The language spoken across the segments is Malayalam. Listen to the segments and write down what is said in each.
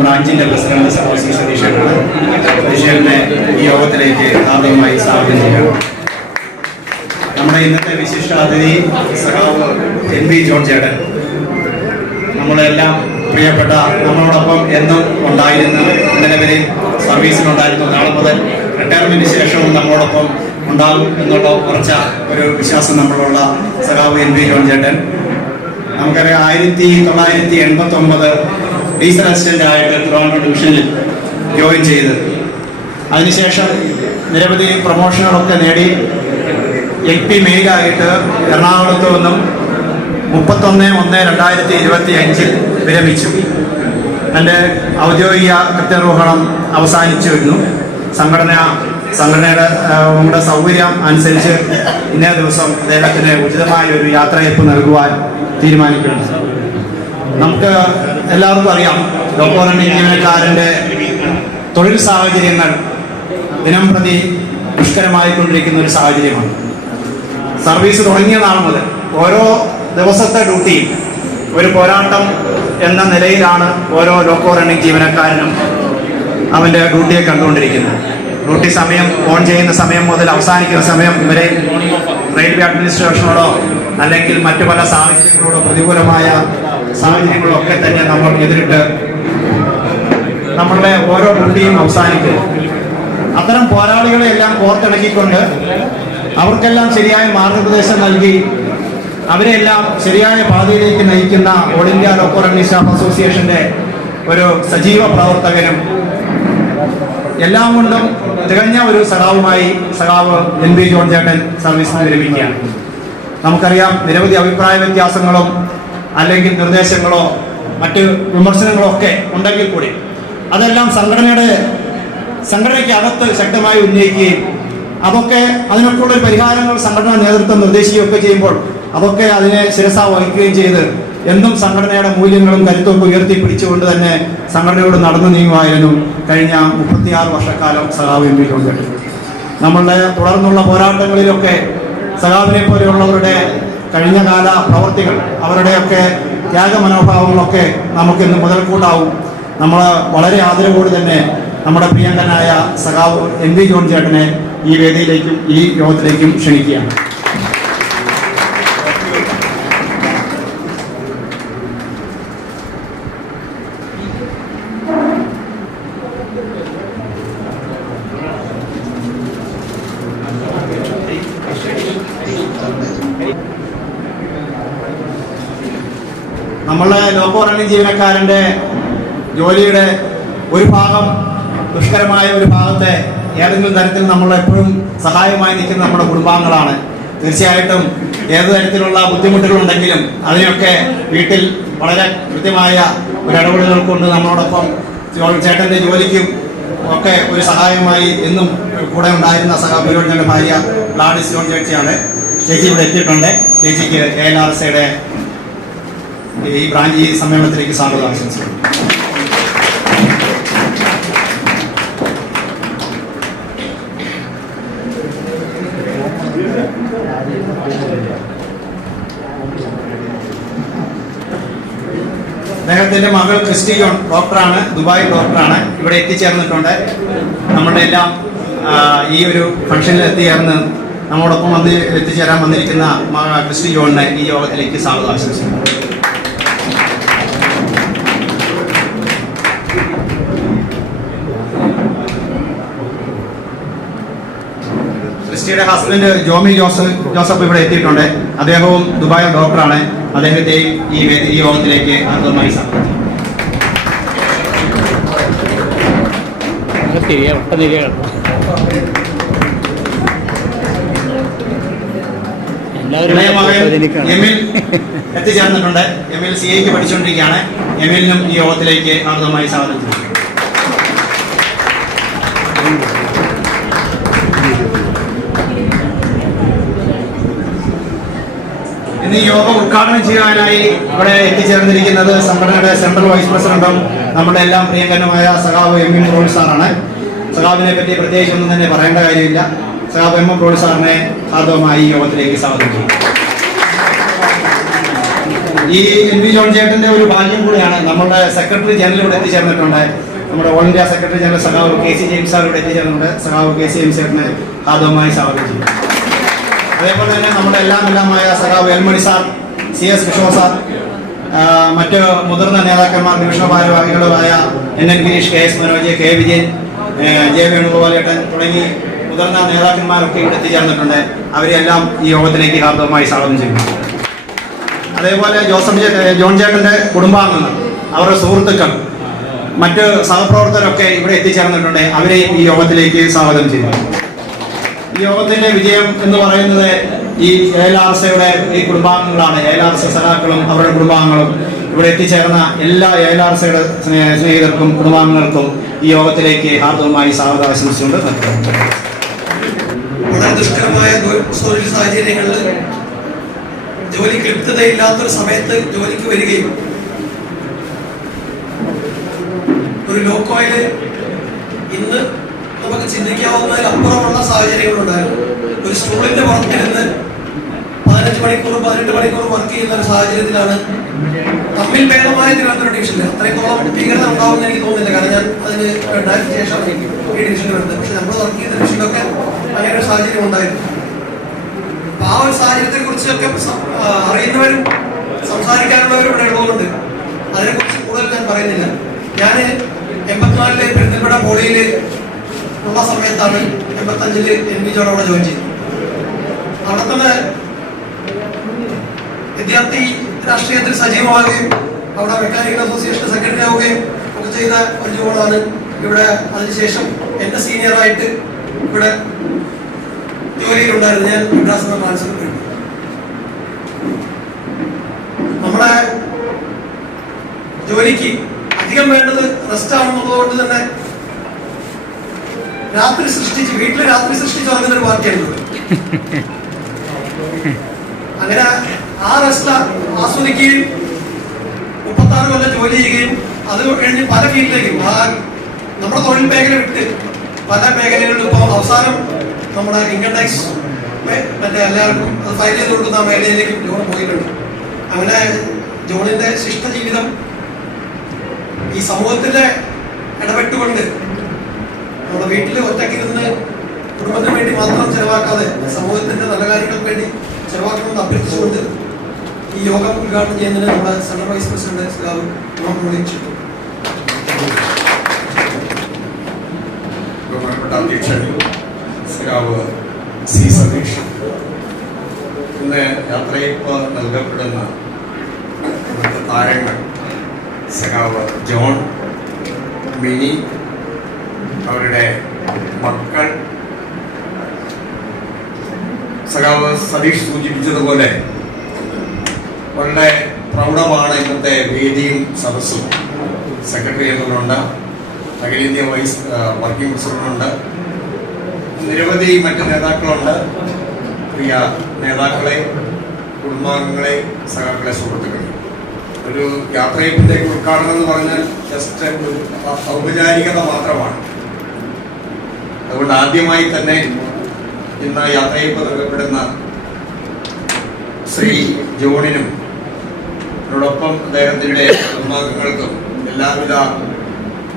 ബ്രാഞ്ചിന്റെ പ്രസിഡന്റ് സി സതീശനാണ്. സതീശനെ ഈ യോഗത്തിലേക്ക് ആദ്യമായി സ്വാഗതം ചെയ്യുന്നു. നമ്മുടെ ഇന്നത്തെ വിശിഷ്ട അതിഥി സഖാവ് NV ജോൺ ചേട്ടൻ, നമ്മളെല്ലാം പ്രിയപ്പെട്ട, നമ്മളോടൊപ്പം എന്നും ഉണ്ടായിരുന്ന, ഇന്നലെ വരെ സർവീസിലുണ്ടായിരുന്നു, നാളെ മുതൽ റിട്ടയർമെന്റിന് ശേഷവും നമ്മളോടൊപ്പം ഉണ്ടാകും എന്നുള്ള ഉറച്ച ഒരു വിശ്വാസം നമ്മളുള്ള സഖാവ് NV ജോൺ ചേട്ടൻ. നമുക്കറിയാം 1989 ഡീസൽ അസിസ്റ്റന്റ് ആയിട്ട് ട്രിവാൻഡ്രം ഡിവിഷനിൽ ജോയിൻ ചെയ്ത് അതിനുശേഷം നിരവധി പ്രൊമോഷനുകളൊക്കെ നേടി LP മെയിലായിട്ട് എറണാകുളത്ത് നിന്നും 31/1/2025 വിരമിച്ചു. എൻ്റെ ഔദ്യോഗിക കൃത്യനിർവഹണം അവസാനിച്ചു വരുന്നു. സംഘടനയുടെ സൗകര്യം അനുസരിച്ച് ഇന്നേ ദിവസം അദ്ദേഹത്തിന് ഉചിതമായ ഒരു യാത്രയയപ്പ് നൽകുവാൻ തീരുമാനിക്കുന്നു. നമുക്ക് എല്ലാവർക്കും അറിയാം, ലോക്കോറന്റി ജീവനക്കാരൻ്റെ തൊഴിൽ സാഹചര്യങ്ങൾ ദിനം പ്രതി ദുഷ്കരമായിക്കൊണ്ടിരിക്കുന്ന ഒരു സാഹചര്യമാണ്. സർവീസ് തുടങ്ങിയ നാൾ മുതൽ ഓരോ ദിവസത്തെ ഡ്യൂട്ടിയും ഒരു പോരാട്ടം എന്ന നിലയിലാണ് ഓരോ ലോക്കോ റണ്ണിംഗ് ജീവനക്കാരനും അവൻ്റെ ഡ്യൂട്ടിയെ കണ്ടുകൊണ്ടിരിക്കുന്നത്. ഡ്യൂട്ടി സമയം ഓൺ ചെയ്യുന്ന സമയം മുതൽ അവസാനിക്കുന്ന സമയം വരെ റെയിൽവേ അഡ്മിനിസ്ട്രേഷനോടോ അല്ലെങ്കിൽ മറ്റു പല സാഹചര്യങ്ങളോടോ പ്രതികൂലമായ സാഹചര്യങ്ങളൊക്കെ തന്നെ നമ്മൾ എതിരിട്ട് നമ്മളുടെ ഓരോ ഡ്യൂട്ടിയും അവസാനിക്കുന്നു. അത്തരം പോരാളികളെ എല്ലാം കോർത്തിണക്കിക്കൊണ്ട് അവർക്കെല്ലാം ശരിയായ മാർഗനിർദ്ദേശം നൽകി അവരെല്ലാം ശരിയായ പാതയിലേക്ക് നയിക്കുന്ന all India loco running staff അസോസിയേഷന്റെ ഒരു സജീവ പ്രവർത്തകനും എല്ലാം കൊണ്ടും തികഞ്ഞ ഒരു സഖാവുമായി സഖാവ് NV ജോൺ ചേട്ടൻ സർവീസിന് വിരമിക്കുകയാണ്. നമുക്കറിയാം, നിരവധി അഭിപ്രായ വ്യത്യാസങ്ങളും അല്ലെങ്കിൽ നിർദ്ദേശങ്ങളോ മറ്റ് വിമർശനങ്ങളോ ഒക്കെ ഉണ്ടെങ്കിൽ കൂടി അതെല്ലാം സംഘടനയ്ക്ക് അകത്ത് ശക്തമായി ഉന്നയിക്കുകയും അതിനൊക്കെയുള്ള ഒരു പരിഹാരങ്ങൾ സംഘടനാ നേതൃത്വം നിർദ്ദേശിക്കുകയൊക്കെ ചെയ്യുമ്പോൾ അതൊക്കെ അതിനെ ശിരസ വഹിക്കുകയും ചെയ്ത് എന്തും സംഘടനയുടെ മൂല്യങ്ങളും കരുത്തൊക്കെ ഉയർത്തിപ്പിടിച്ചുകൊണ്ട് തന്നെ സംഘടനയോട് നടന്നു നീങ്ങുമായിരുന്നു കഴിഞ്ഞ 36 വർഷക്കാലം സഖാവ് NV ജോൺ ചേട്ടൻ. നമ്മളുടെ തുടർന്നുള്ള പോരാട്ടങ്ങളിലൊക്കെ സഖാവിനെ പോലെയുള്ളവരുടെ കഴിഞ്ഞകാല പ്രവർത്തികൾ, അവരുടെയൊക്കെ ത്യാഗമനോഭാവങ്ങളൊക്കെ നമുക്കിന്ന് മുതൽക്കൂട്ടാവും. നമ്മൾ വളരെ ആദരവോട് തന്നെ നമ്മുടെ പ്രിയങ്കനായ സഖാവ് NV ജോൺ ചേട്ടനെ ഈ വേദിയിലേക്കും ഈ യോഗത്തിലേക്കും ക്ഷണിക്കുകയാണ്. നമ്മളെ ലോക്കോ റണ്ണിംഗ് ജീവനക്കാരൻ്റെ ജോലിയുടെ ഒരു ഭാഗം, ദുഷ്കരമായ ഒരു ഭാഗത്തെ ഏതെങ്കിലും തരത്തിൽ നമ്മൾ എപ്പോഴും സഹായമായി നിൽക്കുന്ന നമ്മുടെ കുടുംബാംഗങ്ങളാണ്. തീർച്ചയായിട്ടും ഏത് തരത്തിലുള്ള ബുദ്ധിമുട്ടുകളുണ്ടെങ്കിലും അതിനൊക്കെ വീട്ടിൽ വളരെ കൃത്യമായ ഒരു ഇടപെടലുകൾ കൊണ്ട് നമ്മളോടൊപ്പം ചേട്ടൻ്റെ ജോലിക്കും ഒക്കെ ഒരു സഹായമായി എന്നും കൂടെ ഉണ്ടായിരുന്ന സഖാവ് ജോൺ ചേട്ടൻ്റെ ഭാര്യ ഗ്ലാഡിസ് ജോൺ ചേച്ചിയാണ്. ചേച്ചി ഇവിടെ എത്തിയിട്ടുണ്ട്. ചേച്ചിക്ക് ALRCയുടെ ഈ ബ്രാഞ്ച് ഈ സമ്മേളനത്തിലേക്ക് സ്വാഗതം ആശംസിക്കുന്നു. അദ്ദേഹത്തിന്റെ മകൾ ക്രിസ്റ്റി ജോൺ ഡോക്ടറാണ്, ദുബായ് ഡോക്ടറാണ്, ഇവിടെ എത്തിച്ചേർന്നിട്ടുണ്ട്. നമ്മുടെ എല്ലാം ഈ ഒരു ഫംഗ്ഷനിൽ എത്തിച്ചേർന്ന് നമ്മോടൊപ്പം എത്തിച്ചേരാൻ വന്നിരിക്കുന്ന ക്രിസ്റ്റി ജോണിനെ ഈ യോഗത്തിലേക്ക് സ്വാഗതം ആശംസിക്കുന്നു. ക്രിസ്റ്റിയുടെ ഹസ്ബൻഡ് ജോമി ജോസഫ് ഇവിടെ എത്തിയിട്ടുണ്ട്. അദ്ദേഹവും ദുബായ് ഡോക്ടറാണ്. അദ്ദേഹത്തെയും ഈ യോഗത്തിലേക്ക് ആദ്യമായി സ്വാഗതം. എമിൽ എത്തിച്ചേർന്നിട്ടുണ്ട്. എമിൽ CAക്ക് പഠിച്ചുകൊണ്ടിരിക്കുകയാണ്. എമിലിനും ഈ യോഗത്തിലേക്ക് ആദ്യമായി സ്വാഗതം ചെയ്തു. ഇന്ന് ഈ യോഗം ഉദ്ഘാടനം ചെയ്യാനായി ഇവിടെ എത്തിച്ചേർന്നിരിക്കുന്നത് സംഘടനയുടെ സെൻട്രൽ വൈസ് പ്രസിഡന്റും നമ്മുടെ എല്ലാം പ്രിയങ്കരനുമായ സഖാവ് MM റോഡി സാറാണ്. സഖാവിനെ പറ്റി പ്രത്യേകിച്ച് ഒന്നും തന്നെ പറയേണ്ട കാര്യമില്ല. സഖാവ് MM റോഡി സാറിനെ ഹാർദവമായി ഈ യോഗത്തിലേക്ക് സ്വാഗതം ചെയ്യും. ഈ എൻ വി ജോൺ ചേട്ടന്റെ ഒരു ഭാഗ്യം കൂടിയാണ് നമ്മളുടെ സെക്രട്ടറി ജനറൽ ഇവിടെ എത്തിച്ചേർന്നിട്ടുണ്ട്. നമ്മുടെ ഓൾ ഇന്ത്യ സെക്രട്ടറി ജനറൽ സഖാവ് കെ സി ജെയിംസ് സാർ ഇവിടെ എത്തിച്ചേർന്നിട്ടുണ്ട്. സഖാവ് കെ സി ജെയിംസ് ചേട്ടനെ ആദ്യമായി സ്വാഗതം ചെയ്യും. അതേപോലെ തന്നെ നമ്മുടെ എല്ലാമായ സഖാവ് Elmani sir, C S Kishore sir, മറ്റ് മുതിർന്ന നേതാക്കന്മാർ, ഡിവിഷണൽ ഭാരവാഹികളുമായ N Girish, K S Manoj, K Vijayan, J വേണുഗോപാലേട്ടൻ തുടങ്ങി മുതിർന്ന നേതാക്കന്മാരൊക്കെ ഇവിടെ എത്തിച്ചേർന്നിട്ടുണ്ട്. അവരെല്ലാം ഈ യോഗത്തിലേക്ക് ഹാർദവമായി സ്വാഗതം ചെയ്യുന്നു. അതേപോലെ ജോൺ ചേട്ടന്റെ കുടുംബാംഗങ്ങൾ, അവരുടെ സുഹൃത്തുക്കൾ, മറ്റ് സഹപ്രവർത്തകരൊക്കെ ഇവിടെ എത്തിച്ചേർന്നിട്ടുണ്ട്. അവരെയും ഈ യോഗത്തിലേക്ക് സ്വാഗതം ചെയ്യുന്നു. ഈ യോഗത്തിന്റെ വിജയം എന്ന് പറയുന്നത് ഈ ALRSയുടെ ഈ കുടുംബാംഗങ്ങളാണ്. ALRS സഖാക്കളും അവരുടെ കുടുംബാംഗങ്ങളും ഇവിടെ എത്തിച്ചേർന്ന എല്ലാ ALRSയുടെ സ്നേഹിതർക്കും കുടുംബാംഗങ്ങൾക്കും ഈ യോഗത്തിലേക്ക് ഹാർദവമായി സ്വാഗതം ആശംസിച്ചുകൊണ്ട് നിർത്തുന്നു. വളരെ ദുഷ്കരമായ തൊഴിൽ സാഹചര്യങ്ങളിൽ ജോലിക്ക് ലഭ്യതയില്ലാത്തൊരു സമയത്ത് ജോലിക്ക് വരികയും ഒരു ലോക്കോയില് ഇന്ന് നമുക്ക് ചിന്തിക്കാവുന്നതിലപ്പുറമുള്ള സാഹചര്യങ്ങളുണ്ടായിരുന്നു. ഒരു സ്കൂളിന്റെ പുറത്തിരുന്ന് 15 മണിക്കൂർ 18 മണിക്കൂർ വർക്ക് ചെയ്യുന്ന ഒരു സാഹചര്യത്തിലാണ് തമ്മിൽ ഭേദമായ തിരുവനന്തപുരം ഡിവിഷനിൽ അത്രത്തോളം ഭീകരത ഉണ്ടാവുമെന്ന് എനിക്ക് തോന്നുന്നില്ല. കാരണം ഞാൻ അതിന് രണ്ടായിരത്തിന് ശേഷം ഈ ഡിവിഷനിൽ വരുന്നത്. പക്ഷെ നമ്മൾ വർക്ക് ചെയ്യുന്ന ഡിവിഷനിലൊക്കെ അങ്ങനെ ഒരു സാഹചര്യം ഉണ്ടായിരുന്നു. അപ്പൊ ആ ഒരു സാഹചര്യത്തെ കുറിച്ചൊക്കെ അറിയുന്നവരും സംസാരിക്കാനുള്ളവരും ഇവിടെ ഉള്ളതുകൊണ്ട് അതിനെക്കുറിച്ച് കൂടുതൽ ഞാൻ പറയുന്നില്ല. ഞാൻ 84-ലെ പെരിന്തൽമണ്ണ പോളിയില് ഉള്ള സമയത്താണ് 85-ല് എൻ വി ജോൺ അവിടെ ജോയിൻ ചെയ്തത്. അവിടെ തന്നെ വിദ്യാർത്ഥി രാഷ്ട്രീയത്തിൽ സജീവമാവുകയും അവിടെ മെക്കാനിക്കൽ അസോസിയേഷൻ സെക്രട്ടറി ആവുകയും ഒക്കെ ചെയ്ത ഒരു ജോണാണ്. ഇവിടെ അതിനുശേഷം എന്റെ സീനിയറായിട്ട് ഇവിടെ ജോലിയിലുണ്ടായിരുന്നു. ഞാൻ മദ്രാസിൽ ട്രാൻസ്ഫർ ചെയ്തു. നമ്മുടെ ജോലിക്ക് അധികം വേണ്ടത് റെസ്റ്റ് ആണെന്നുള്ളത് കൊണ്ട് തന്നെ വീട്ടിൽ രാത്രി സൃഷ്ടിച്ച് തുടങ്ങുന്ന ഒരു പാർട്ടിയാണ്. അങ്ങനെ ആ റെസ്റ്റ് ആസ്വദിക്കുകയും 36 കൊല്ലം ജോലി ചെയ്യുകയും അത് കഴിഞ്ഞ് പല ഫീൽഡിലേക്കും നമ്മുടെ തൊഴിൽ മേഖല വിട്ട് പല മേഖലകളിലും ഇപ്പോൾ അവസാനം നമ്മുടെ ഇൻകം ടാക്സ് മറ്റേ എല്ലാവർക്കും അത് ഫയൽ ചെയ്ത് കൊടുക്കുന്ന മേഖലയിലേക്ക് ജോൺ പോയിട്ടുണ്ട്. അങ്ങനെ ജോണിന്റെ ശിഷ്ട ജീവിതം ഈ സമൂഹത്തിലെ ഇടപെട്ടുകൊണ്ട് നമ്മുടെ വീട്ടിൽ ഒറ്റയ്ക്കിരുന്ന് കുടുംബത്തിന് വേണ്ടി മാത്രം ചെലവാക്കാതെ സമൂഹത്തിന്റെ നല്ല കാര്യങ്ങൾക്ക് വേണ്ടി ചെലവാക്കണമെന്ന് അഭ്യർത്ഥിച്ചുകൊണ്ട് ഈ യോഗം ഉദ്ഘാടനം ചെയ്യുന്നതിന് നമ്മുടെ സെൻട്രൽ വൈസ് പ്രസിഡന്റ് വിളിച്ചു. ബഹുമാനപ്പെട്ട അധ്യക്ഷൻ സഖാവ് സി സതീഷ്, ഇന്ന് യാത്രയയപ്പ് നൽകപ്പെടുന്ന ഇവിടുത്തെ താരങ്ങൾ സഖാവ് ജോൺ, മിനി, അവരുടെ മക്കൾ, സഖാവ് സതീഷ് സൂചിപ്പിച്ചതുപോലെ വളരെ പ്രൗഢമാണ് ഇന്നത്തെ വേദിയും സദസ്സും. സെക്രട്ടറി ജനറലുണ്ട്, അഖിലേന്ത്യാ വൈസ് വർക്കിംഗ് പ്രസിഡന്റുണ്ട്, നിരവധി മറ്റ് നേതാക്കളുണ്ട്. പ്രിയ നേതാക്കളെ, കുടുംബാംഗങ്ങളെ, സഖാക്കളെ, സുഹൃത്തുക്കളെ, ഒരു യാത്രയപ്പിന്റെ ഉദ്ഘാടനം എന്ന് പറഞ്ഞാൽ ജസ്റ്റ് ഒരു ഔപചാരികത മാത്രമാണ്. അതുകൊണ്ട് ആദ്യമായി തന്നെ ഇന്ന് യാത്രയപ്പ് നൽകപ്പെടുന്ന ശ്രീ ജോണിനും അതോടൊപ്പം അദ്ദേഹത്തിൻ്റെ കുടുംബാംഗങ്ങൾക്കും എല്ലാവിധ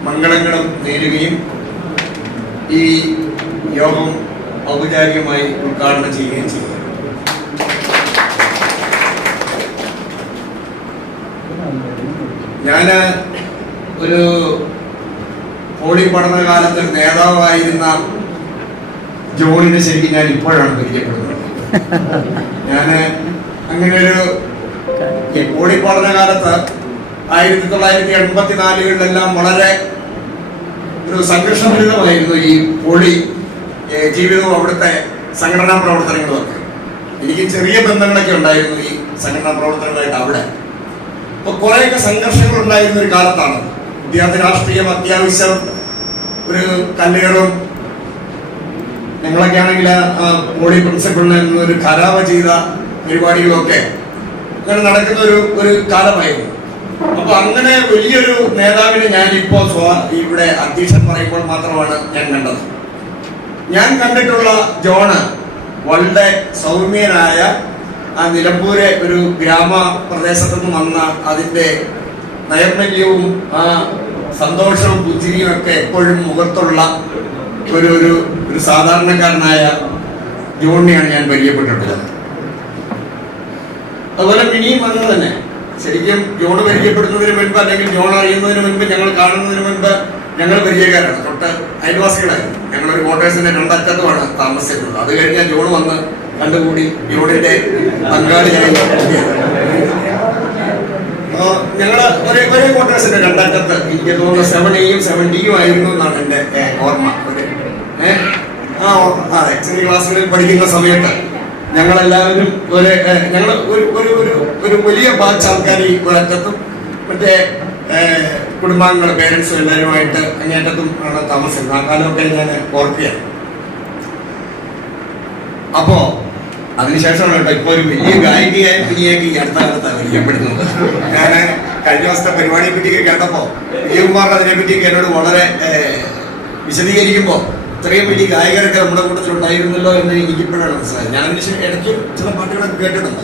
മംഗളങ്ങളും നേരുകയും ഈ യോഗം ഔപചാരികമായി ഉദ്ഘാടനം ചെയ്യുകയും ചെയ്തു. ഞാൻ ഒരു പോളി പഠനകാലത്ത് നേതാവായിരുന്ന ജോണിനെ ശരിക്കും ഞാൻ ഇപ്പോഴാണ് പരിചയപ്പെടുന്നത്. ഞാൻ അങ്ങനെ ഒരു പോളി പഠനകാലത്ത് 1984-കളിലെല്ലാം വളരെ ഒരു സംഘർഷഭരിതമായിരുന്നു ഈ പോളി ജീവിതവും അവിടുത്തെ സംഘടനാ പ്രവർത്തനങ്ങളും ഒക്കെ. എനിക്ക് ചെറിയ ബന്ധങ്ങളൊക്കെ ഉണ്ടായിരുന്നു ഈ സംഘടനാ പ്രവർത്തനങ്ങളായിട്ട് അവിടെ. അപ്പോൾ കുറേയൊക്കെ സംഘർഷങ്ങൾ ഉണ്ടായിരുന്ന ഒരു കാലത്താണ്. വിദ്യാർത്ഥി രാഷ്ട്രീയം അത്യാവശ്യം ഒരു കല്ലേറും, ഞങ്ങളൊക്കെ ആണെങ്കിൽ പോളി പ്രിൻസിപ്പളിൽ ഒരു കരാവ ചെയ്ത പരിപാടികളൊക്കെ അങ്ങനെ നടക്കുന്ന ഒരു കാലമായിരുന്നു. അപ്പൊ അങ്ങനെ വലിയൊരു നേതാവിനെ ഞാനിപ്പോ ഇവിടെ അധ്യക്ഷൻ പറയുമ്പോൾ മാത്രമാണ് ഞാൻ കണ്ടത്. ഞാൻ കണ്ടിട്ടുള്ള ജോണ് വളരെ സൗമ്യനായ ആ നിലമ്പൂരെ ഒരു ഗ്രാമപ്രദേശത്തു നിന്ന് വന്ന അതിൻ്റെ നൈർമല്യവും ആ സന്തോഷവും പുഞ്ചിരിയും ഒക്കെ എപ്പോഴും മുഖത്തുള്ള ഒരു ഒരു ഒരു സാധാരണക്കാരനായ ജോണിനെയാണ് ഞാൻ പരിചയപ്പെട്ടിട്ടുള്ളത്. അതുപോലെ മിനിയും വന്നത് തന്നെ. ശരിക്കും ജോൺ പരിചയപ്പെടുന്നതിന് മുൻപ് അല്ലെങ്കിൽ ജോൺ അറിയുന്നതിന് മുൻപ് ഞങ്ങൾ കാണുന്നതിന് മുൻപ് ഞങ്ങൾ പരിചയക്കാരാണ്, തൊട്ട് അയൽവാസികളായിരുന്നു. ഞങ്ങളൊരു ക്വാർട്ടേഴ്സിന്റെ രണ്ടറ്റത്തുമാണ് താമസിച്ചിരുന്നത്. അത് കഴിഞ്ഞാൽ ജോൺ വന്ന് കണ്ടുകൂടി ജോണിന്റെ പങ്കാളിയായി. ഞങ്ങള് ഒരേ ക്വാർട്ടേഴ്സിന്റെ രണ്ടറ്റത്ത്, എനിക്ക് തോന്നുന്നു 7A-യും 7D-യും ആയിരുന്നു എന്നാണ് എൻ്റെ ഓർമ്മ. അതെ, ചെറിയ ക്ലാസ്സുകളിൽ പഠിക്കുന്ന സമയത്ത് ഞങ്ങളെല്ലാവരും ഞങ്ങൾ ഒരു വലിയ ബാച്ച് ആൾക്കാർ ഈ ഒരറ്റത്തും മറ്റേ കുടുംബാംഗങ്ങൾ പേരൻസും എല്ലാവരുമായിട്ട് അങ്ങേറ്റത്തും ആണ് താമസിക്കുന്നത്. ആ കാലമൊക്കെ ഞാൻ ഓർക്കുകയാണ്. അപ്പോ അതിനുശേഷമാണ് കേട്ടോ ഇപ്പൊ ഒരു വലിയ ഗായികയായ പിന്നിയൊക്കെ ഈ അടുത്ത കാലത്താണ് പരിചയപ്പെടുന്നത്. ഞാൻ കഴിഞ്ഞ ദിവസത്തെ പരിപാടിയെ പറ്റിയൊക്കെ കേട്ടപ്പോ വിജയകുമാറിന് അതിനെ പറ്റിയൊക്കെ എന്നോട് വളരെ വിശദീകരിക്കുമ്പോൾ ഇത്രയും വലിയ ഗായകരൊക്കെ നമ്മുടെ കൂട്ടത്തിലുണ്ടായിരുന്നല്ലോ എന്ന് എനിക്കിപ്പോഴാണ് മനസ്സിലായത്. ഞാൻ ഇടയ്ക്ക് ചില പാട്ടുകളൊക്കെ കേട്ടിട്ടുണ്ട്.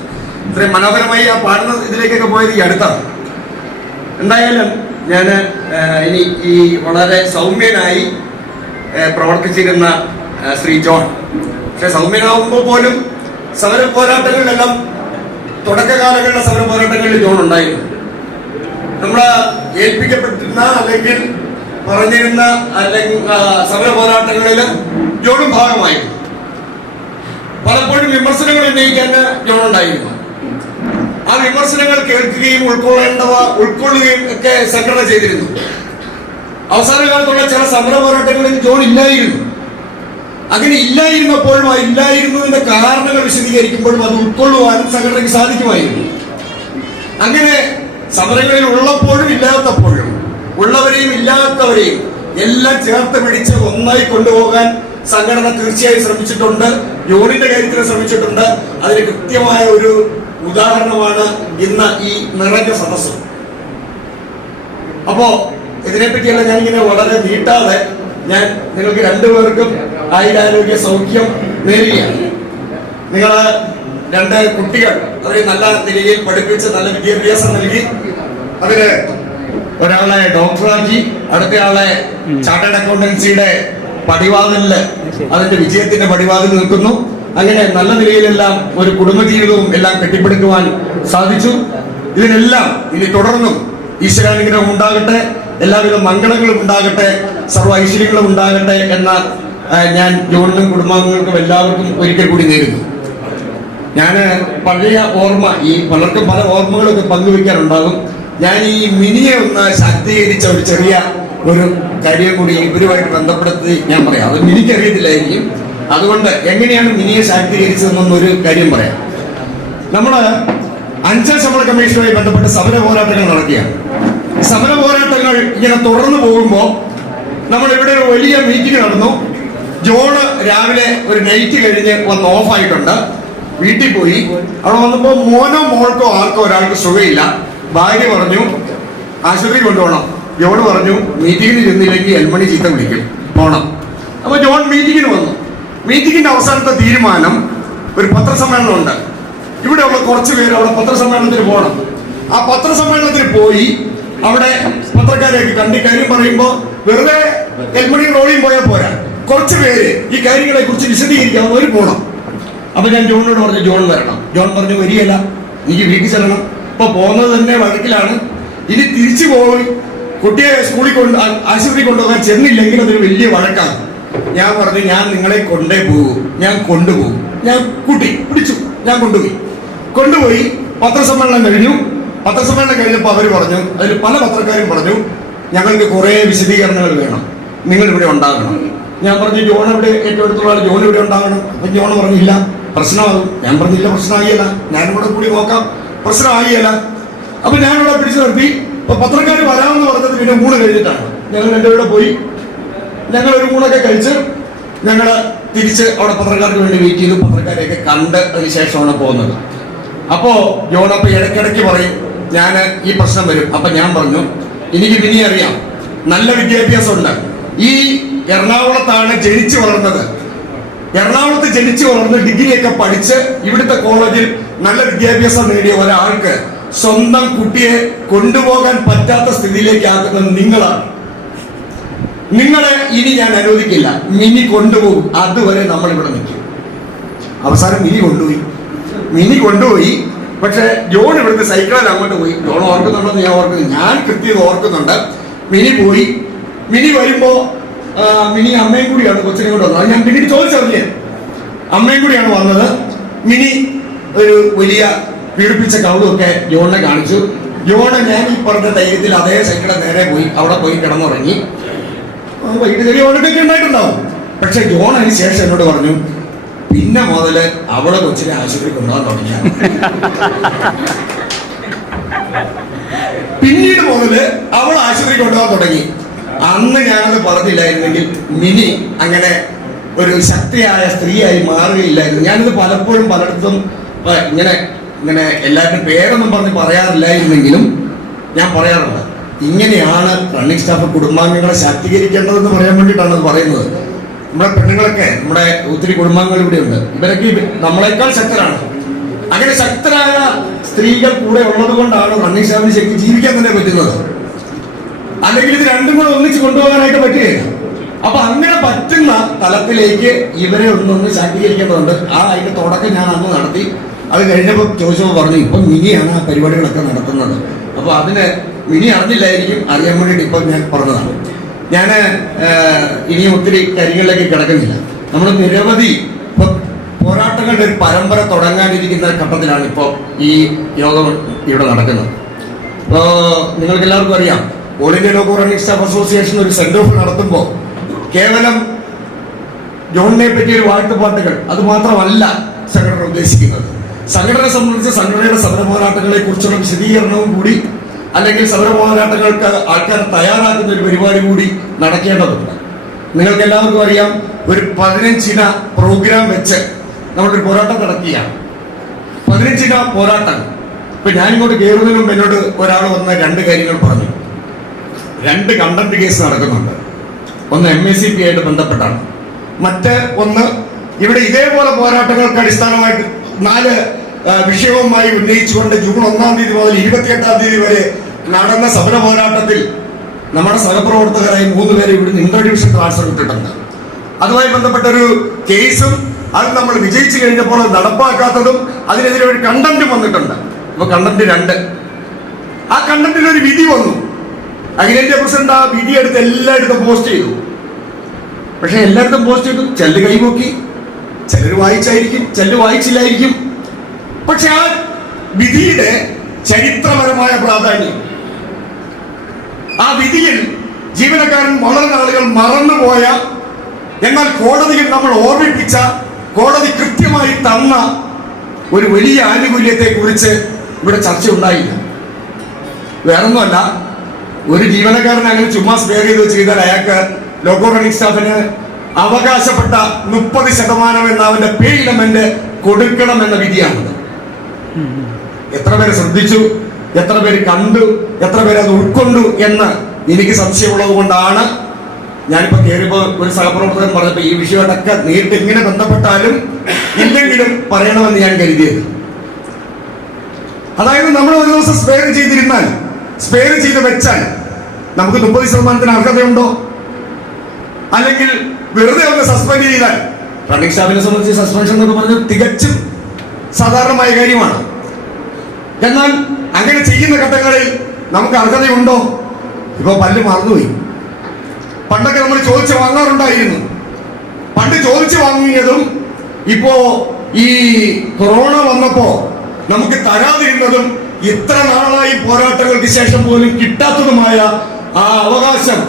ഇത്രയും മനോഹരമായി ആ പാടുന്ന ഇതിലേക്കൊക്കെ പോയത് ഈ അടുത്താണ്. എന്തായാലും ഞാൻ ഇനി ഈ വളരെ സൗമ്യനായി പ്രവർത്തിച്ചിരുന്ന ശ്രീ ജോൺ, പക്ഷെ സൗമ്യനാവുമ്പോൾ പോലും സമര പോരാട്ടങ്ങളിലെല്ലാം തുടക്കകാലങ്ങളിലെ സമര പോരാട്ടങ്ങളിൽ ജോൺ ഉണ്ടായിരുന്നു. നമ്മൾ ഏൽപ്പിക്കപ്പെട്ടിരുന്ന അല്ലെങ്കിൽ പറഞ്ഞിരുന്ന അല്ലെങ്കിൽ സമര പോരാട്ടങ്ങളിൽ ജോണും ഭാഗമായിരുന്നു. പലപ്പോഴും വിമർശനങ്ങൾ ഉന്നയിക്കാൻ ജോൺ ഉണ്ടായിരുന്നു. ആ വിമർശനങ്ങൾ കേൾക്കുകയും ഉൾക്കൊള്ളുകയും ഒക്കെ സംഘടന ചെയ്തിരുന്നു. അവസാന കാലത്തുള്ള ചില സമര പോരാട്ടങ്ങളിൽ ജോൺ ഇല്ലായിരുന്നു. അങ്ങനെ ഇല്ലായിരുന്നപ്പോഴും ആ ഇല്ലായിരുന്നതിന്റെ കാരണങ്ങൾ വിശദീകരിക്കുമ്പോഴും അത് ഉൾക്കൊള്ളുവാനും സംഘടനയ്ക്ക് സാധിക്കുമായിരുന്നു. അങ്ങനെ സമരങ്ങളിൽ ഉള്ളപ്പോഴും ഇല്ലാത്തപ്പോഴും ഉള്ളവരെയും ഇല്ലാത്തവരെയും എല്ലാം ചേർത്ത് പിടിച്ച് ഒന്നായി കൊണ്ടുപോകാൻ സംഘടന തീർച്ചയായും ശ്രമിച്ചിട്ടുണ്ട്. ജോണിന്റെ കാര്യത്തിൽ ശ്രമിച്ചിട്ടുണ്ട്. അതിന് കൃത്യമായ ഒരു ഉദാഹരണമാണ് ഇന്ന് ഈ നിറഞ്ഞ സദസ്സ്. അപ്പോ ഇതിനെപ്പറ്റിയല്ല ഞാനിങ്ങനെ വളരെ നീട്ടാതെ ഞാൻ നിങ്ങൾക്ക് രണ്ടുപേർക്കും ആയുരാരോഗ്യ സൗഖ്യം നേരുകയാണ്. നിങ്ങൾ രണ്ട് കുട്ടികൾ അവരെ നല്ല നിലയിൽ പഠിപ്പിച്ച് നല്ല വിദ്യാഭ്യാസം നൽകി അതില് ഒരാളെ ഡോക്ടറാക്കി അടുത്തയാളെ ചാർട്ടേഡ് അക്കൗണ്ടൻസിയുടെ പടിവാതിലില് അതിന്റെ വിജയത്തിന്റെ പടിവാതിൽ നിൽക്കുന്നു. അങ്ങനെ നല്ല നിലയിലെല്ലാം ഒരു കുടുംബജീവിതവും എല്ലാം കെട്ടിപ്പടുക്കുവാൻ സാധിച്ചു. ഇതിനെല്ലാം ഇനി തുടർന്നും ഈശ്വരാനുഗ്രഹം ഉണ്ടാകട്ടെ, എല്ലാവിധ മംഗളങ്ങളും ഉണ്ടാകട്ടെ, സർവ്വ ഐശ്വര്യങ്ങളും ഉണ്ടാകട്ടെ എന്ന ഞാൻ ജോണിനും കുടുംബാംഗങ്ങൾക്കും എല്ലാവർക്കും ഒരിക്കൽ കൂടി നേരുന്നു. ഞാൻ പഴയ ഓർമ്മ, ഈ പലർക്കും പല ഓർമ്മകളൊക്കെ പങ്കുവെക്കാനുണ്ടാകും. ഞാൻ ഈ മിനിയെ ഒന്ന് ശാക്തീകരിച്ച ഒരു ചെറിയ ഒരു കാര്യം കൂടി ഇവരുമായിട്ട് ബന്ധപ്പെടുത്തി ഞാൻ പറയാം. അത് മിനിക്കറിയത്തില്ലായിരിക്കും. അതുകൊണ്ട് എങ്ങനെയാണ് മിനിയെ ശാക്തീകരിച്ചതെന്നൊരു കാര്യം പറയാം. നമ്മള് 5ാം ശമ്പള കമ്മീഷനുമായി ബന്ധപ്പെട്ട് സമര പോരാട്ടങ്ങൾ നടക്കുകയാണ്. സമര പോരാട്ടങ്ങൾ ഇങ്ങനെ തുടർന്നു പോകുമ്പോൾ നമ്മൾ ഇവിടെ ഒരു വലിയ മീറ്റിംഗ് നടന്നു. ജോണ് രാവിലെ ഒരു നൈറ്റ് കഴിഞ്ഞ് വന്ന് ഓഫായിട്ടുണ്ട്. വീട്ടിൽ പോയി. അവിടെ വന്നപ്പോൾ മോനോ മോൾക്കോ ആർക്കോ ഒരാൾക്ക് സുഖമില്ല. ഭാര്യ പറഞ്ഞു ആശുപത്രി കൊണ്ടുപോകണം. ജോൺ പറഞ്ഞു മീറ്റിങ്ങിന് ചെന്നില്ലെങ്കിൽ എൽമണി ചീത്ത വിളിക്കും, പോണം. അപ്പൊ ജോൺ മീറ്റിങ്ങിന് വന്നു. മീറ്റിങ്ങിന്റെ അവസാനത്തെ തീരുമാനം ഒരു പത്രസമ്മേളനം ഉണ്ട്. ഇവിടെയുള്ള കുറച്ച് പേര് അവിടെ പത്രസമ്മേളനത്തിന് പോകണം. ആ പത്രസമ്മേളനത്തിന് പോയി അവിടെ പത്രക്കാരെയൊക്കെ കണ്ട് കാര്യം പറയുമ്പോൾ വെറുതെ എൽമണി റോളിയും പോയാൽ പോരാ, കുറച്ച് പേര് ഈ കാര്യങ്ങളെ കുറിച്ച് വിശദീകരിക്കാൻ അവർ പോകണം. അപ്പൊ ഞാൻ ജോണിനോട് പറഞ്ഞു ജോൺ വരണം. ജോൺ പറഞ്ഞു വരികയല്ല, എനിക്ക് വീട്ടിൽ ചെല്ലണം. ഇപ്പൊ പോകുന്നത് തന്നെ വഴക്കിലാണ്. ഇനി തിരിച്ചു പോയി കുട്ടിയെ സ്കൂളിൽ ആശുപത്രി കൊണ്ടുപോകാൻ ചെന്നില്ലെങ്കിൽ അതൊരു വലിയ വഴക്കാണ്. ഞാൻ പറഞ്ഞു ഞാൻ നിങ്ങളെ കൊണ്ടേ പോകും, ഞാൻ കൊണ്ടുപോകും. ഞാൻ കുട്ടി പിടിച്ചു, ഞാൻ കൊണ്ടുപോയി പത്രസമ്മേളനം കഴിഞ്ഞു. പത്രസമ്മേളനം കഴിഞ്ഞപ്പോൾ അവർ പറഞ്ഞു, അതിൽ പല പത്രക്കാരും പറഞ്ഞു ഞങ്ങൾക്ക് കുറെ വിശദീകരണങ്ങൾ വേണം, നിങ്ങൾ ഇവിടെ ഉണ്ടാകണം. ഞാൻ പറഞ്ഞു ജോൺ ഇവിടെ ഏറ്റവും അടുത്തുള്ള ആൾ ജോൺ ഇവിടെ ഉണ്ടാകണം. അപ്പൊ ജോൺ പറഞ്ഞില്ല, പ്രശ്നമാകും. ഞാൻ പറഞ്ഞില്ല പ്രശ്നമാകിയല്ല, ഞാനും കൂടെ കൂടി നോക്കാം, പ്രശ്നമാകിയല്ല. അപ്പൊ ഞാനിവിടെ പിടിച്ചു നിർത്തി. അപ്പൊ പത്രക്കാർ വരാമെന്ന് പറഞ്ഞത് പിന്നെ ഊണ് കഴിഞ്ഞിട്ടാണ്. ഞങ്ങൾ എൻ്റെ കൂടെ പോയി. ഞങ്ങൾ ഒരു ഊണൊക്കെ കഴിച്ച് ഞങ്ങൾ തിരിച്ച് അവിടെ പത്രക്കാർക്ക് വേണ്ടി വെയിറ്റ് ചെയ്തു. പത്രക്കാരെയൊക്കെ കണ്ട് അതിന് ശേഷമാണ് പോകുന്നത്. അപ്പോ ജോൺ അപ്പൊ ഇടയ്ക്കിടയ്ക്ക് പറയും ഞാൻ ഈ പ്രശ്നം വരും. അപ്പൊ ഞാൻ പറഞ്ഞു എനിക്ക് പിന്നെ അറിയാം, നല്ല വിദ്യാഭ്യാസം ഉണ്ട്. ഈ എറണാകുളത്താണ് ജനിച്ചു വളർന്നത്. എറണാകുളത്ത് ജനിച്ചു വളർന്ന് ഡിഗ്രിയൊക്കെ പഠിച്ച് ഇവിടുത്തെ കോളേജിൽ നല്ല വിദ്യാഭ്യാസം നേടിയ ഒരാൾക്ക് സ്വന്തം കുട്ടിയെ കൊണ്ടുപോകാൻ പറ്റാത്ത സ്ഥിതിയിലേക്ക് ആക്കുന്നത് നിങ്ങളാണ്. നിങ്ങളെ ഇനി ഞാൻ അനുവദിക്കില്ല. മിനി കൊണ്ടുപോകും, അതുവരെ നമ്മൾ ഇവിടെ നിൽക്കും. അവസാനം മിനി കൊണ്ടുപോയി. പക്ഷെ ജോൺ ഇവിടുന്ന് സൈക്കിളിൽ അങ്ങോട്ട് പോയി. ജോൺ ഓർക്കുന്നുണ്ടെന്ന് ഞാൻ ഓർക്കുന്നു, ഞാൻ കൃത്യം ഓർക്കുന്നുണ്ട്. മിനി പോയി. മിനി വരുമ്പോ മിനി അമ്മയും കൂടിയാണ് കൊച്ചിനെ കൊണ്ട് വന്നത്. ഞാൻ പിന്നീട് ചോദിച്ചറിഞ്ഞേ, അമ്മയും കൂടിയാണ് വന്നത്. മിനി ഒരു വലിയ പീഡിപ്പിച്ച കൗളുമൊക്കെ ജോണിനെ കാണിച്ചു. ജോണ് ഞാൻ ഈ പറഞ്ഞ ധൈര്യത്തിൽ അതേ സൈക്കിളെ നേരെ പോയി അവിടെ പോയി കിടന്നുറങ്ങി. വൈകിട്ട് ചെറിയ ഓണക്കൊക്കെ ഉണ്ടായിട്ടുണ്ടാവും. പക്ഷെ ജോൺ അതിന് ശേഷം എന്നോട് പറഞ്ഞു, പിന്നെ മുതല് അവളെ കൊച്ചിനെ ആശുപത്രി കൊണ്ടുപോകാൻ തുടങ്ങി. പിന്നീട് മുതല് അവൾ ആശുപത്രി കൊണ്ടുപോകാൻ തുടങ്ങി. അന്ന് ഞാനത് പറഞ്ഞില്ലായിരുന്നെങ്കിൽ മിനി അങ്ങനെ ഒരു ശക്തിയായ സ്ത്രീയായി മാറുകയില്ലായിരുന്നു. ഞാനിത് പലപ്പോഴും പലയിടത്തും ഇങ്ങനെ എല്ലാവരും പേരൊന്നും പറഞ്ഞ് പറയാറില്ലായിരുന്നെങ്കിലും ഞാൻ പറയാറുണ്ട്, ഇങ്ങനെയാണ് റണ്ണിങ് സ്റ്റാഫ് കുടുംബാംഗങ്ങളെ ശാക്തീകരിക്കേണ്ടതെന്ന് പറയാൻ വേണ്ടിയിട്ടാണ് അത് പറയുന്നത്. നമ്മുടെ പെണ്ണുങ്ങളൊക്കെ, നമ്മുടെ ഒത്തിരി കുടുംബാംഗങ്ങൾ ഇവിടെയുണ്ട്, ഇവരൊക്കെ നമ്മളെക്കാൾ ശക്തരാണ്. അങ്ങനെ ശക്തരായ സ്ത്രീകൾ കൂടെ ഉള്ളത് കൊണ്ടാണ് റണ്ണിങ് സ്റ്റാഫിന് ശരിക്കും ജീവിക്കാൻ തന്നെ പറ്റുന്നത്. അല്ലെങ്കിൽ ഇത് രണ്ടും കൂടെ ഒന്നിച്ച് കൊണ്ടുപോകാനായിട്ട് പറ്റുകയില്ല. അപ്പൊ അങ്ങനെ പറ്റുന്ന തലത്തിലേക്ക് ഇവരെ ഒന്നൊന്ന് ശാക്തീകരിക്കേണ്ടതുണ്ട്. അതിന്റെ തുടക്കം ഞാൻ അന്ന് നടത്തി. അത് കഴിഞ്ഞപ്പോൾ ചോദിച്ചപ്പോൾ പറഞ്ഞു, ഇപ്പം മിനിയാണ് ആ പരിപാടികളൊക്കെ നടത്തുന്നത്. അപ്പൊ അതിന് മിനി അറിഞ്ഞില്ലായിരിക്കും, അറിയാൻ വേണ്ടിയിട്ട് ഇപ്പം ഞാൻ പറഞ്ഞതാണ്. ഞാൻ ഇനിയും ഒത്തിരി കാര്യങ്ങളിലേക്ക് കിടക്കുന്നില്ല. നമ്മൾ നിരവധി പോരാട്ടങ്ങളുടെ ഒരു പരമ്പര തുടങ്ങാനിരിക്കുന്ന ഘട്ടത്തിലാണ് ഇപ്പോൾ ഈ യോഗം ഇവിടെ നടക്കുന്നത്. ഇപ്പോൾ നിങ്ങൾക്ക് എല്ലാവർക്കും അറിയാം, all India loco running staff association ഒരു സെൻഡ് ഓഫ് നടത്തുമ്പോൾ കേവലം ജോണിനെ പറ്റിയ ഒരു വാഴ്ത്തുപാട്ടുകൾ അത് മാത്രമല്ല സംഘടന ഉദ്ദേശിക്കുന്നത്. സംഘടനയെ സംബന്ധിച്ച് സംഘടനയുടെ സമര പോരാട്ടങ്ങളെ കുറിച്ചുള്ള വിശദീകരണവും കൂടി, അല്ലെങ്കിൽ സമര പോരാട്ടങ്ങൾക്ക് ആൾക്കാർ തയ്യാറാക്കുന്ന ഒരു പരിപാടി കൂടി നടക്കേണ്ടതുണ്ട്. നിങ്ങൾക്ക് എല്ലാവർക്കും അറിയാം, ഒരു 15 പ്രോഗ്രാം വെച്ച് നമ്മളൊരു പോരാട്ടം നടക്കുകയാണ്. 15 പോരാട്ടം. ഇപ്പൊ ഞാനിങ്ങോട്ട് കയറുന്നതിന് മുമ്പ് എന്നോട് ഒരാൾ വന്ന 2 കാര്യങ്ങൾ പറഞ്ഞു. 2 കണ്ടന്റ് കേസ് നടക്കുന്നുണ്ട്. ഒന്ന് MACP ആയിട്ട് ബന്ധപ്പെട്ടാണ്, ഒന്ന് ഇവിടെ ഇതേപോലെ പോരാട്ടങ്ങൾക്ക് അടിസ്ഥാനമായിട്ട് 4 വിഷയവുമായി ഉന്നയിച്ചുകൊണ്ട് ജൂൺ 1 തീയതി മുതൽ 28 വരെ നടന്ന സമര പോരാട്ടത്തിൽ നമ്മുടെ സഹപ്രവർത്തകരായി 3 പേരെ ഇവിടുന്ന് ഇന്റർ ഡിവിഷൻ ട്രാൻസ്ഫർ ഇട്ടിട്ടുണ്ട്. അതുമായി ബന്ധപ്പെട്ട ഒരു കേസും അത് നമ്മൾ വിജയിച്ചു കഴിഞ്ഞപ്പോൾ നടപ്പാക്കാത്തതും അതിനെതിരെ ഒരു കണ്ടന്റും വന്നിട്ടുണ്ട്. അപ്പൊ കണ്ടന്റ് 2, ആ കണ്ടന്റിൽ ഒരു വിധി വന്നു. അഖിലേന്ത്യാ പ്രസിഡന്റ് ആ വിധി എടുത്ത് എല്ലായിടത്തും പോസ്റ്റ് ചെയ്തു. പക്ഷെ എല്ലായിടത്തും പോസ്റ്റ് ചെയ്തു, ചിലർ കൈപോക്കി, ചിലർ വായിച്ചായിരിക്കും, ചിലർ വായിച്ചില്ലായിരിക്കും. പക്ഷെ ആ വിധിയുടെ ചരിത്രപരമായ പ്രാധാന്യം, ആ വിധിയിൽ ജീവനക്കാരൻ വളരെ നാളുകൾ മറന്നുപോയ, എന്നാൽ കോടതിയിൽ നമ്മൾ ഓർമ്മിപ്പിച്ച, കോടതി കൃത്യമായി തന്ന ഒരു വലിയ ആനുകൂല്യത്തെ കുറിച്ച് ഇവിടെ ചർച്ച ഉണ്ടായില്ല. വേറൊന്നുമല്ല, ഒരു ജീവനക്കാരൻ അങ്ങനെ ചുമ്മാ സ്പെയർ ചെയ്താൽ അയാൾക്ക് ലോക്കോ റണ്ണിങ് സ്റ്റാഫിന് അവകാശപ്പെട്ട 30% എന്ന അവന്റെ പേ ഇലമെന്റ് കൊടുക്കണം എന്ന വിധിയാണത്. എത്ര പേര് ശ്രദ്ധിച്ചു, എത്ര പേര് കണ്ടു, എത്ര പേര് അത് ഉൾക്കൊണ്ടു എന്ന് എനിക്ക് സംശയമുള്ളത് കൊണ്ടാണ് ഞാനിപ്പോ കയറിയപ്പോ ഒരു സഹപ്രവർത്തകൻ പറഞ്ഞപ്പോ ഈ വിഷയമായിട്ടൊക്കെ നേരിട്ട് ഇങ്ങനെ ബന്ധപ്പെട്ടാലും എന്തെങ്കിലും പറയണമെന്ന് ഞാൻ കരുതിയത്. അതായത് നമ്മൾ ഒരു ദിവസം സ്പെയർ ചെയ്തിരുന്നാൽ, സ്പെയർ ചെയ്ത് വെച്ചാൽ നമുക്ക് 30% അർഹതയുണ്ടോ? അല്ലെങ്കിൽ വെറുതെ ഒന്ന് സസ്പെൻഡ് ചെയ്താൽ, റണ്ണിങ് സ്റ്റാഫിനെ സംബന്ധിച്ച് സസ്പെൻഷൻ എന്നൊക്കെ പറഞ്ഞാൽ തികച്ചും സാധാരണമായ കാര്യമാണ്. എന്നാൽ അങ്ങനെ ചെയ്യുന്ന ഘട്ടങ്ങളിൽ നമുക്ക് അർഹതയുണ്ടോ? ഇപ്പൊ പല്ല് മറന്നുപോയി. പണ്ടൊക്കെ നമ്മൾ ചോദിച്ച് വാങ്ങാറുണ്ടായിരുന്നു. പണ്ട് ചോദിച്ചു വാങ്ങിയതും ഇപ്പോ ഈ കൊറോണ വന്നപ്പോ നമുക്ക് തരാതിരുന്നതും ഇത്ര നാളായി പോരാട്ടങ്ങൾക്ക് ശേഷം പോലും കിട്ടാത്തതുമായ ആ അവകാശം,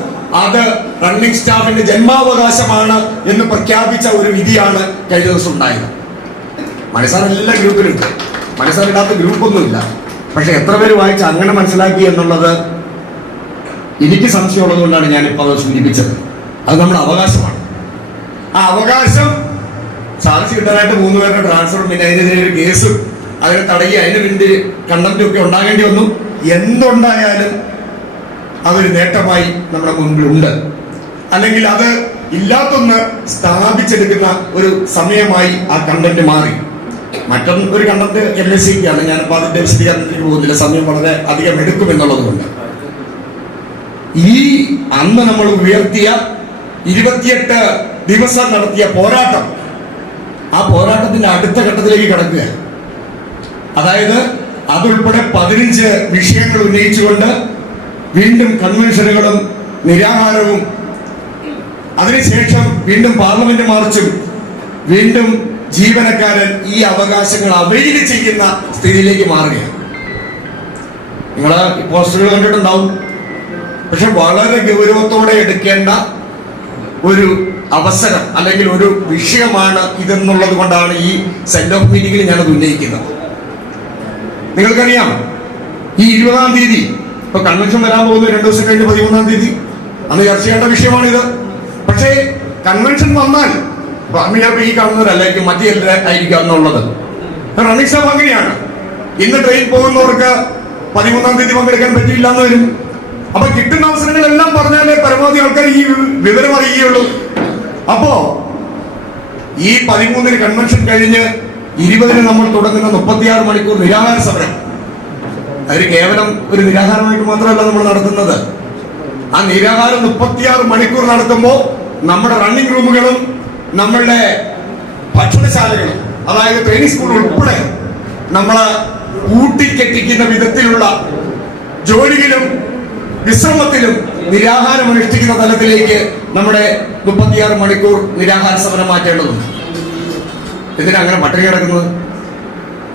അത് റണ്ണിങ് സ്റ്റാഫിന്റെ ജന്മാവകാശമാണ് എന്ന് പ്രഖ്യാപിച്ച ഒരു വിധിയാണ് കഴിഞ്ഞ ദിവസം ഉണ്ടായത്. മനസ്സാർ എല്ലാ ഗ്രൂപ്പിലുണ്ട്, മനസ്സാറിടാത്ത ഗ്രൂപ്പൊന്നുമില്ല. പക്ഷെ എത്ര പേര് വായിച്ച് അങ്ങനെ മനസ്സിലാക്കി എന്നുള്ളത് എനിക്ക് സംശയമുള്ളത് കൊണ്ടാണ് ഞാനിപ്പോൾ അത് സൂചിപ്പിച്ചത്. അത് നമ്മുടെ അവകാശമാണ്. ആ അവകാശം സാധിച്ചു കിട്ടാനായിട്ട് 3 പേരുടെ ട്രാൻസ്ഫറും പിന്നെ അതിനെതിരെ ഒരു കേസും അതിനെ തടയി അതിന് വേണ്ടി കണ്ടന്റും ഒക്കെ ഉണ്ടാകേണ്ടി വന്നു. എന്തുണ്ടായാലും അതൊരു നേട്ടമായി നമ്മുടെ മുൻപിലുണ്ട്. അല്ലെങ്കിൽ അത് ഇല്ലാത്തൊന്ന് സ്ഥാപിച്ചെടുക്കുന്ന ഒരു സമയമായി ആ കണ്ടന്റ് മാറി. മറ്റൊരു കണ്ടന്റ് MSCക്കാണ്. ഞാനിപ്പോൾ അതിന്റെ വിശദീകരണത്തിലേക്ക് പോകുന്നില്ല, സമയം വളരെ അധികം എടുക്കുമെന്നുള്ളത് കൊണ്ട്. ഈ അന്ന് നമ്മൾ ഉയർത്തിയ 28 ദിവസം നടത്തിയ പോരാട്ടം, ആ പോരാട്ടത്തിന്റെ അടുത്ത ഘട്ടത്തിലേക്ക് കടക്കുക. അതായത് അതുൾപ്പെടെ 15 വിഷയങ്ങൾ ഉന്നയിച്ചുകൊണ്ട് വീണ്ടും കൺവെൻഷനുകളും നിരാഹാരവും, അതിനുശേഷം വീണ്ടും പാർലമെന്റ് മാർച്ചും, വീണ്ടും ജീവനക്കാരൻ ഈ അവകാശങ്ങൾ അവൈൽ ചെയ്യുന്ന സ്ഥിതിയിലേക്ക് മാറുകയാണ്. നിങ്ങൾ പോസ്റ്ററുകൾ കണ്ടിട്ടുണ്ടാവും. പക്ഷെ വളരെ ഗൗരവത്തോടെ എടുക്കേണ്ട ഒരു അവസരം അല്ലെങ്കിൽ ഒരു വിഷയമാണ് ഇതെന്നുള്ളത് കൊണ്ടാണ് ഈ സെന്റ് ഓഫ് മീറ്റിംഗിൽ ഞാനത് ഉന്നയിക്കുന്നത്. നിങ്ങൾക്കറിയാം, ഈ 20-ാം തീയതി ഇപ്പൊ കൺവെൻഷൻ വരാൻ പോകുന്ന 2 ദിവസം കഴിഞ്ഞ് 13-ാം തീയതി അന്ന് ചർച്ച ചെയ്യേണ്ട വിഷയമാണിത്. പക്ഷേ കൺവെൻഷൻ വന്നാൽ ഈ കാണുന്നവരല്ലായിരിക്കും, മറ്റു ആയിരിക്കും എന്നുള്ളത്. റണ്ണീങ് സ്റ്റാഫ് അങ്ങനെയാണ്. ഇന്ന് ട്രെയിൻ പോകുന്നവർക്ക് 13-ാം തീയതി പങ്കെടുക്കാൻ പറ്റിയില്ല എന്ന് വരും. അപ്പൊ കിട്ടുന്ന അവസരങ്ങളെല്ലാം പറഞ്ഞാലേ പരമാവധി ആൾക്കാർ ഈ വിവരം അറിയുകയുള്ളൂ. അപ്പോ ഈ 13-ന് കൺവെൻഷൻ കഴിഞ്ഞ് 20-ന് നമ്മൾ തുടങ്ങുന്ന 36 മണിക്കൂർ നിരാഹാര സമരം, അതിന് കേവലം ഒരു നിരാഹാരമായിട്ട് മാത്രമല്ല നമ്മൾ നടത്തുന്നത്. ആ നിരാഹാരം 36 മണിക്കൂർ നടത്തുമ്പോൾ നമ്മുടെ റണ്ണിംഗ് റൂമുകളും നമ്മളുടെ ഭക്ഷണശാലകളും, അതായത് ട്രെയിനിങ് സ്കൂൾ ഉൾപ്പെടെ നമ്മള് കൂട്ടിക്കെട്ടിക്കുന്ന വിധത്തിലുള്ള ജോലിയിലും വിശ്രമത്തിലും നിരാഹാരം അനുഷ്ഠിക്കുന്ന തലത്തിലേക്ക് നമ്മുടെ 36 മണിക്കൂർ നിരാഹാര സമരം മാറ്റേണ്ടതുണ്ട്. ഇതിനങ്ങനെ പട്ടിണി കിടക്കുന്നത്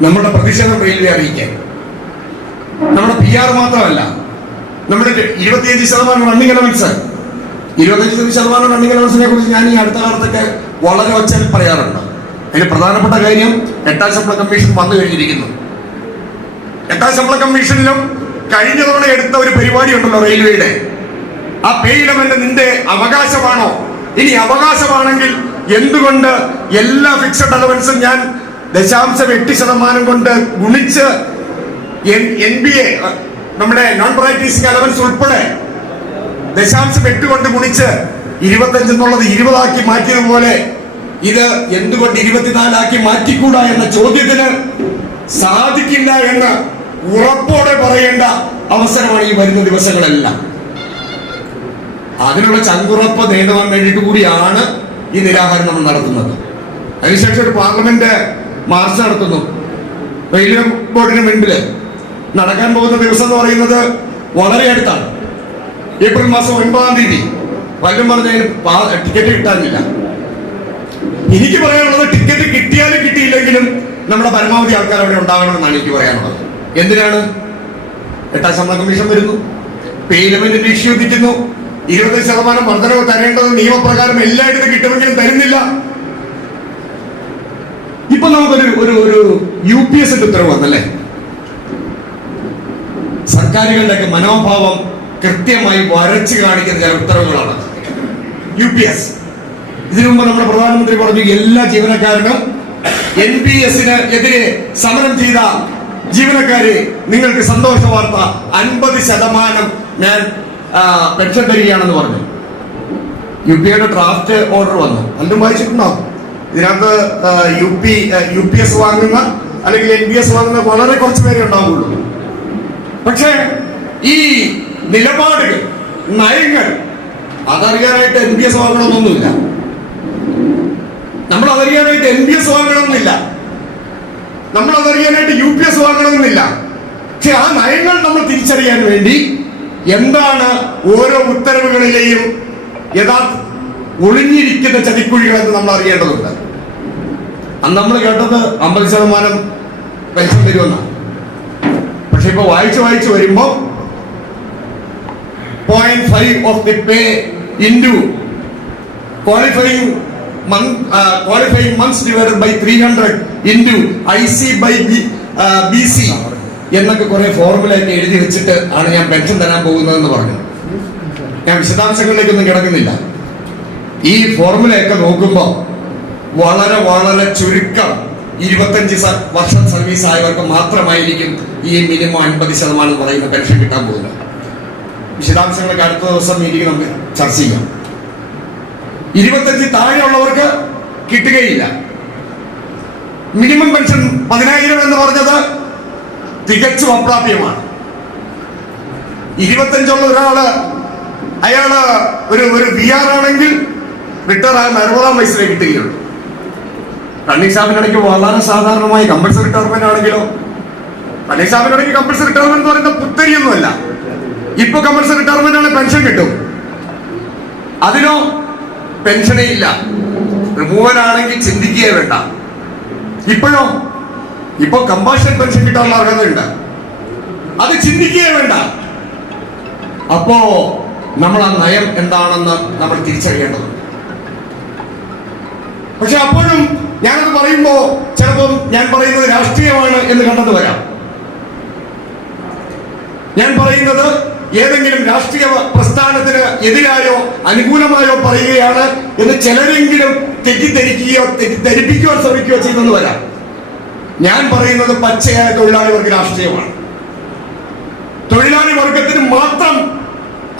നമ്മുടെ പ്രതിഷേധം റെയിൽവേ അറിയിക്കാൻ. നമ്മുടെ PR മാത്രമല്ല, നമ്മുടെ 25% റണ്ണിംഗ് അലവൻസ്, 25% റണ്ണിംഗ് അലവൻസിനെ കുറിച്ച് ഞാൻ ഈ അടുത്ത കാലത്തൊക്കെ വളരെ ഒച്ചയിൽ പറയാറുണ്ട്. അതിന് പ്രധാനപ്പെട്ട കാര്യം 8ാം ശമ്പള കമ്മീഷൻ വന്നു കഴിഞ്ഞിരിക്കുന്നു. 8ാം ശമ്പള കമ്മീഷനിലും കഴിഞ്ഞ തവണ എടുത്ത ഒരു പരിപാടി ഉണ്ടല്ലോ റെയിൽവേയുടെ, ആ പേ ഇലമെന്റ് നിന്റെ അവകാശമാണോ? ഇനി അവകാശമാണെങ്കിൽ എന്തുകൊണ്ട് എല്ലാ ഫിക്സഡ് അലവൻസും ഞാൻ 0.8% കൊണ്ട് ഗുണിച്ച് NBA നമ്മുടെ നോൺ പ്രാക്ടീസിംഗ് അലവൻസ് ഉൾപ്പെടെ 0.8 കൊണ്ട് ഗുണിച്ച് 25 എന്നുള്ളത് 20 ആക്കി മാറ്റിയതുപോലെ ഇത് എന്തുകൊണ്ട് 24 ആക്കി മാറ്റിക്കൂടാ എന്ന ചോദ്യത്തിന് സാധിക്കില്ല എന്ന് ഉറപ്പോടെ പറയേണ്ട അവസരമാണ് ഈ വരുന്ന ദിവസങ്ങളെല്ലാം. അതിനുള്ള ചങ്കുറപ്പ് നേടുവാൻ വേണ്ടിയിട്ട് കൂടിയാണ് ഈ നിരാഹാരം നമ്മൾ നടത്തുന്നത്. അതിനുശേഷം ഒരു പാർലമെന്റ് മാർച്ച് നടത്തുന്നു. റെയിൽവേ ബോർഡിന് മുൻപില് നടക്കാൻ പോകുന്ന ദിവസം എന്ന് പറയുന്നത് വളരെ അടുത്താണ്. ഏപ്രിൽ മാസം 9-ാം തീയതി. പലരും പറഞ്ഞതിന് ടിക്കറ്റ് കിട്ടാനില്ല. എനിക്ക് പറയാനുള്ളത്, ടിക്കറ്റ് കിട്ടിയാലും കിട്ടിയില്ലെങ്കിലും നമ്മുടെ പരമാവധി ആൾക്കാർ അവിടെ ഉണ്ടാകണമെന്നാണ് എനിക്ക് പറയാനുള്ളത്. എന്തിനാണ്? 8ാം ശമ്പള കമ്മീഷൻ വരുന്നു, പേ ഇലമെന്റിന്റെ ഇഷ്യൂ കിട്ടുന്നു, 20% വർധനവ് തരേണ്ടത് നിയമപ്രകാരം എല്ലായിടത്തും കിട്ടുമെങ്കിലും തരുന്നില്ല. ഇപ്പൊ നമുക്കൊരു ഒരു UPS ഉത്തരവ് വന്നല്ലേ. സർക്കാരുകളുടെയൊക്കെ മനോഭാവം കൃത്യമായി വരച്ചു കാണിക്കുന്ന ചില ഉത്തരവുകളാണ് UPS. ഇതിനു മുമ്പ് നമ്മുടെ പ്രധാനമന്ത്രി പറഞ്ഞു എല്ലാ ജീവനക്കാരനും NPS-ന് എതിരെ സമരം ചെയ്ത ജീവനക്കാരെ നിങ്ങൾക്ക് സന്തോഷ വാർത്ത 50% ഞാൻ പെൻഷൻ തരികയാണെന്ന് പറഞ്ഞു. UPയുടെ ഡ്രാഫ്റ്റ് ഓർഡർ വന്നു. പലരും വായിച്ചിട്ടുണ്ടാവും. ഇതിനകത്ത് UPS വാങ്ങുന്ന അല്ലെങ്കിൽ NPS വാങ്ങുന്ന വളരെ കുറച്ച് പേരെ ഉണ്ടാവുള്ളൂ. പക്ഷേ ഈ നിലപാടുകൾ, നയങ്ങൾ അതറിയാനായിട്ട് NPS വാങ്ങണമെന്നൊന്നുമില്ല. നമ്മൾ അതറിയാനായിട്ട് NPS വാങ്ങണമെന്നില്ല, നമ്മൾ അതറിയാനായിട്ട് UPS വാങ്ങണമെന്നില്ല. പക്ഷെ ആ നയങ്ങൾ നമ്മൾ തിരിച്ചറിയാൻ വേണ്ടി എന്താണ് ഓരോ ഉത്തരവുകളിലെയും യഥാർത്ഥ ഒളിഞ്ഞിരിക്കുന്ന ചതിക്കുഴികളെന്ന് നമ്മൾ അറിയേണ്ടതുണ്ട്. അന്ന് നമ്മൾ കേട്ടത് 50% പെൻഷൻ തരുമെന്നാണ്. പക്ഷെ ഇപ്പൊ വായിച്ചു വരുമ്പോ 0.5 of the pay into qualifying months divided by 300 into IC by BC എന്നൊക്കെ കുറെ ഫോർമുലയൊക്കെ എഴുതി വെച്ചിട്ട് ആണ് ഞാൻ പെൻഷൻ തരാൻ പോകുന്നതെന്ന് പറഞ്ഞു. ഞാൻ വിശദാംശങ്ങളിലേക്കൊന്നും കിടക്കുന്നില്ല. ഈ ഫോർമുലയൊക്കെ നോക്കുമ്പോൾ വളരെ വളരെ ചുരുക്കം 25 വർഷം സർവീസ് ആയവർക്ക് മാത്രമായിരിക്കും ഈ മിനിമം 50% പറയുന്ന പെൻഷൻ കിട്ടാൻ പോകുന്നത്. വിശദാംശങ്ങളൊക്കെ അടുത്ത ദിവസം മീറ്റിംഗ് നമുക്ക് ചർച്ച ചെയ്യാം. 25 താഴെയുള്ളവർക്ക് കിട്ടുകയില്ല. മിനിമം പെൻഷൻ 10,000 എന്ന് പറഞ്ഞത് തികച്ചും അപ്രാപ്യമാണ്. 25 ഒരാള് അയാള് ഒരു VR ആണെങ്കിൽ റിട്ടയർ ആയ 60-ാം വയസ്സിലേ കിട്ടുകയുള്ളൂ. കണ്ണീസാമിനിടയ്ക്ക് വളരെ സാധാരണമായി കമ്പൽസറി റിട്ടയർമെന്റ് ആണെങ്കിലോ, കണ്ണീസാമിനിടയ്ക്ക് കമ്പൽസറി റിട്ടയർമെന്റ് എന്ന് പറയുന്നത് പുത്തരിയൊന്നുമല്ല. ഇപ്പൊ കമ്പൽസറി റിട്ടയർമെന്റ് ആണ്, പെൻഷൻ കിട്ടും. അതിനോ പെൻഷനേ ഇല്ല. റിമൂവൽ ആണെങ്കിൽ ചിന്തിക്കുകയേ വേണ്ട. ഇപ്പോഴോ ഇപ്പൊ കമ്പാഷൻ പെൻഷൻ കിട്ടാനുള്ള അർഹതയുണ്ട്, അത് ചിന്തിക്കുകയേ വേണ്ട. അപ്പോ നമ്മൾ ആ നയം എന്താണെന്ന് നമ്മൾ തിരിച്ചറിയേണ്ടതുണ്ട്. പക്ഷെ അപ്പോഴും ഞാനത് പറയുമ്പോ ചിലപ്പം ഞാൻ പറയുന്നത് രാഷ്ട്രീയമാണ് എന്ന് കണ്ടെന്ന് വരാം. ഞാൻ പറയുന്നത് ഏതെങ്കിലും രാഷ്ട്രീയ പ്രസ്ഥാനത്തിന് എതിരായോ അനുകൂലമായോ പറയുകയാണ് എന്ന് ചിലരെങ്കിലും തെറ്റിദ്ധരിക്കുകയോ തെറ്റിദ്ധരിപ്പിക്കുകയോ ശ്രമിക്കുകയോ ചെയ്തെന്ന് വരാം. ഞാൻ പറയുന്നത് പച്ചയായ തൊഴിലാളി വർഗ രാഷ്ട്രീയമാണ്. തൊഴിലാളി വർഗത്തിന് മാത്രം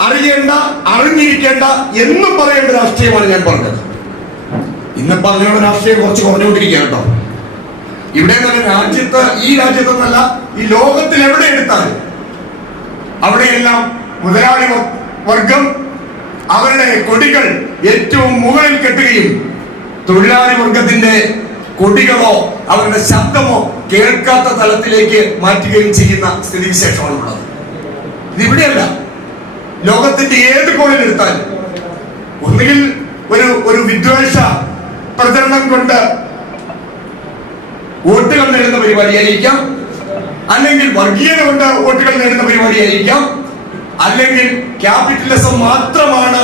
അറിയേണ്ട, അറിഞ്ഞിരിക്കേണ്ട, എന്നും പറയേണ്ട രാഷ്ട്രീയമാണ് ഞാൻ പറഞ്ഞത്. ഇന്നിപ്പോ അങ്ങനെയുള്ള രാഷ്ട്രീയം കുറച്ച് കുറഞ്ഞുകൊണ്ടിരിക്കുക കേട്ടോ. ഇവിടെ നല്ല രാജ്യത്ത്, ഈ രാജ്യത്തൊന്നല്ല, ഈ ലോകത്തിൽ എവിടെ എടുത്താലും അവിടെയെല്ലാം മുതലാളി വർഗം അവരുടെ കൊടികൾ ഏറ്റവും മുകളിൽ കെട്ടുകയും തൊഴിലാളി വർഗത്തിന്റെ കൊടികളോ അവരുടെ ശബ്ദമോ കേൾക്കാത്ത തലത്തിലേക്ക് മാറ്റുകയും ചെയ്യുന്ന സ്ഥിതിവിശേഷമാണുള്ളത്. ഇതിവിടെയല്ല, ലോകത്തിന്റെ ഏത് കോണിലെടുത്താലും ഒന്നുകിൽ ഒരു വിദ്വേഷ പ്രചരണം കൊണ്ട് വോട്ടുകൾ നേടുന്ന പരിപാടിയായിരിക്കാം, അല്ലെങ്കിൽ വർഗീയത കൊണ്ട് വോട്ടുകൾ നേടുന്ന പരിപാടിയായിരിക്കാം, അല്ലെങ്കിൽ ക്യാപിറ്റലിസം മാത്രമാണ്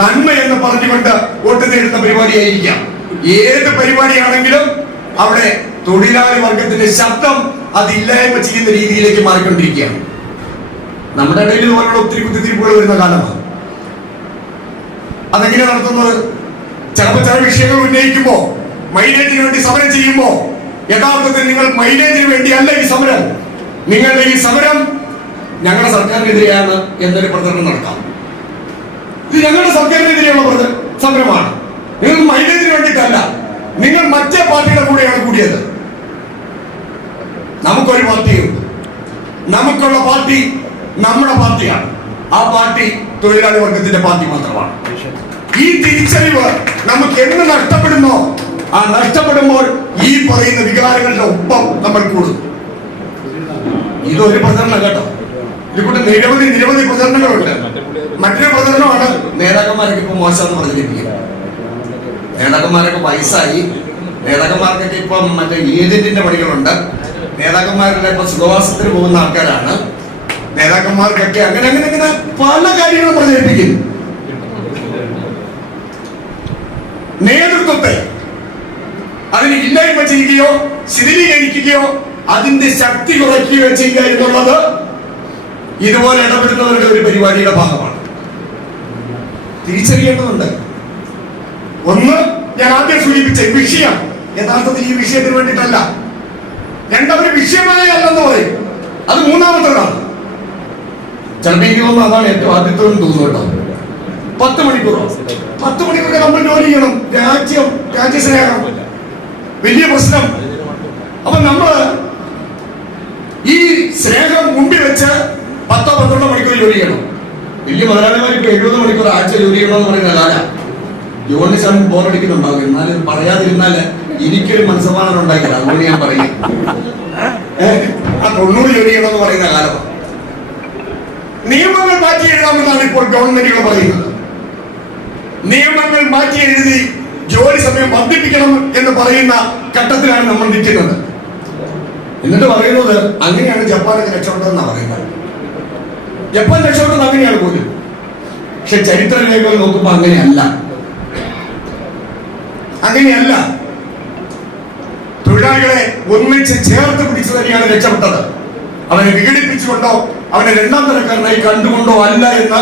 നന്മ എന്ന് പറഞ്ഞുകൊണ്ട് വോട്ട് നേടുന്ന പരിപാടിയായിരിക്കാം. ഏത് പരിപാടിയാണെങ്കിലും അവിടെ തൊഴിലാളി വർഗത്തിന്റെ ശബ്ദം അതില്ലായ്മ ചെയ്യുന്ന രീതിയിലേക്ക് മാറിക്കൊണ്ടിരിക്കുകയാണ്. നമ്മുടെ ഇടയിൽ ഇതുപോലുള്ള ഒത്തിരി കുത്തിത്തിരിപ്പുകൾ വരുന്ന കാലമാണ്. അതെങ്ങനെ നടത്തുന്നത്? ചിലപ്പോൾ ചില വിഷയങ്ങൾ ഉന്നയിക്കുമ്പോ, മൈലേജിന് വേണ്ടി സമരം ചെയ്യുമ്പോ, യഥാർത്ഥത്തിൽ നിങ്ങൾ മൈലേജിന് വേണ്ടിയല്ല ഈ സമരം, നിങ്ങളുടെ ഈ സമരം ഞങ്ങളുടെ സർക്കാരിനെതിരെയാണ് എന്നൊരു പ്രചരണം നടത്താം. ഇത് ഞങ്ങളുടെ സർക്കാരിനെതിരെയുള്ള സമരമാണ്, നിങ്ങൾക്ക് മൈലേജിന് വേണ്ടിയിട്ടല്ല, നിങ്ങൾ മറ്റേ പാർട്ടിയുടെ കൂടെയാണ് കൂടിയത്. നമുക്കൊരു പാർട്ടിയുണ്ട്, നമുക്കുള്ള പാർട്ടി നമ്മുടെ പാർട്ടിയാണ്. ആ പാർട്ടി തൊഴിലാളി വർഗത്തിന്റെ പാർട്ടി മാത്രമാണ്. ഈ തിരിച്ചറിവ് നമുക്ക് എന്ന് നഷ്ടപ്പെടുന്നോ, ആ നഷ്ടപ്പെടുമ്പോൾ ഈ പറയുന്ന വികാരങ്ങളുടെ ഒപ്പം നമ്മൾ കൂടും. ഇതൊരു പ്രചരണം കേട്ടോ, ഇതിലൂടെ നിരവധി പ്രചരണങ്ങളുണ്ട്. മറ്റൊരു പ്രചരണമാണ് നേതാക്കന്മാരൊക്കെ ഇപ്പൊ മോശം എന്ന് പറഞ്ഞിരിക്കുക. നേതാക്കന്മാരൊക്കെ വയസ്സായി, നേതാക്കന്മാർക്കൊക്കെ ഇപ്പം മറ്റേ ഏജന്റിന്റെ പണികളുണ്ട്, നേതാക്കന്മാരുടെ ഇപ്പൊ സുഖവാസത്തിന് പോകുന്ന ആൾക്കാരാണ്, നേതാക്കന്മാർക്കൊക്കെ അങ്ങനെ അങ്ങനെ അങ്ങനെ പല കാര്യങ്ങളും പ്രചരിപ്പിക്കും. നേതൃത്വത്തെ അതിന് ഇല്ലായ്മ ചെയ്യുകയോ ശിഥിലീകരിക്കുകയോ അതിന്റെ ശക്തി കുറയ്ക്കുകയോ ചെയ്യുക എന്നുള്ളത് ഇതുപോലെ ഇടപെടുന്നവരുടെ ഒരു പരിപാടിയുടെ ഭാഗമാണ്. തിരിച്ചറിയേണ്ടതുണ്ട്. ഒന്ന്, ഞാൻ ആദ്യം സൂചിപ്പിച്ച വിഷയം യഥാർത്ഥത്തിൽ ഈ വിഷയത്തിന് വേണ്ടിയിട്ടല്ല. രണ്ടവര് വിഷയമായ അല്ലെന്ന് പറയും, അത് മൂന്നാമത്തേതാണ്. ചിലപ്പോൾ എനിക്ക് തോന്നുന്നു അതാണ് ഏറ്റവും ആദ്യത്തോടും തോന്നുന്നു കേട്ടോ. 10 മണിക്കൂർ നമ്മൾ ജോലി ചെയ്യണം. രാജ്യസ്നേഹം വലിയ പ്രശ്നം. അപ്പൊ നമ്മള് ഈ സ്നേഹം മുമ്പിൽ വെച്ച് 10-12 മണിക്കൂർ ജോലി ചെയ്യണം. വലിയ മുതലാളിമാർക്ക് 70 മണിക്കൂർ ആഴ്ച ജോലി ചെയ്യണമെന്ന് പറയുന്ന കാലം. ജോലി സാറിന് ബോറടിക്കുന്നുണ്ടാവും, എന്നാലും പറയാതിരുന്നാല് എനിക്കൊരു മനസ്സമാധാനം ഉണ്ടാക്കില്ല. അതുകൊണ്ട് ഞാൻ പറയും, ആ 90 ജോലി ചെയ്യണമെന്ന് പറയുന്ന കാലമാണ്. നിയമങ്ങൾ മാറ്റി എഴുതാമെന്നാണ് ഇപ്പോൾ ഗവൺമെന്റുകൾ പറയുന്നത്. നിയമങ്ങൾ മാറ്റി എഴുതി ജോലി സമയം വർദ്ധിപ്പിക്കണം എന്ന് പറയുന്ന ഘട്ടത്തിലാണ് നമ്മൾ നിൽക്കുന്നത്. എന്നിട്ട് പറയുന്നത് അങ്ങനെയാണ് ജപ്പാനൊക്കെ രക്ഷപ്പെട്ടതെന്നാണ് പറയുന്നത്. ജപ്പാൻ രക്ഷപ്പെട്ടത് അങ്ങനെയാണ് പോലും. പക്ഷെ ചരിത്ര രേഖകൾ നോക്കുമ്പോൾ അങ്ങനെയല്ല. തൊഴിലാളികളെ ഒന്നിച്ച് ചേർത്ത് പിടിച്ചു തന്നെയാണ് രക്ഷപ്പെട്ടത്. അവനെ വിഘടിപ്പിച്ചുകൊണ്ടോ അവനെ രണ്ടാം തരക്കാരനായി കണ്ടുകൊണ്ടോ അല്ല എന്ന്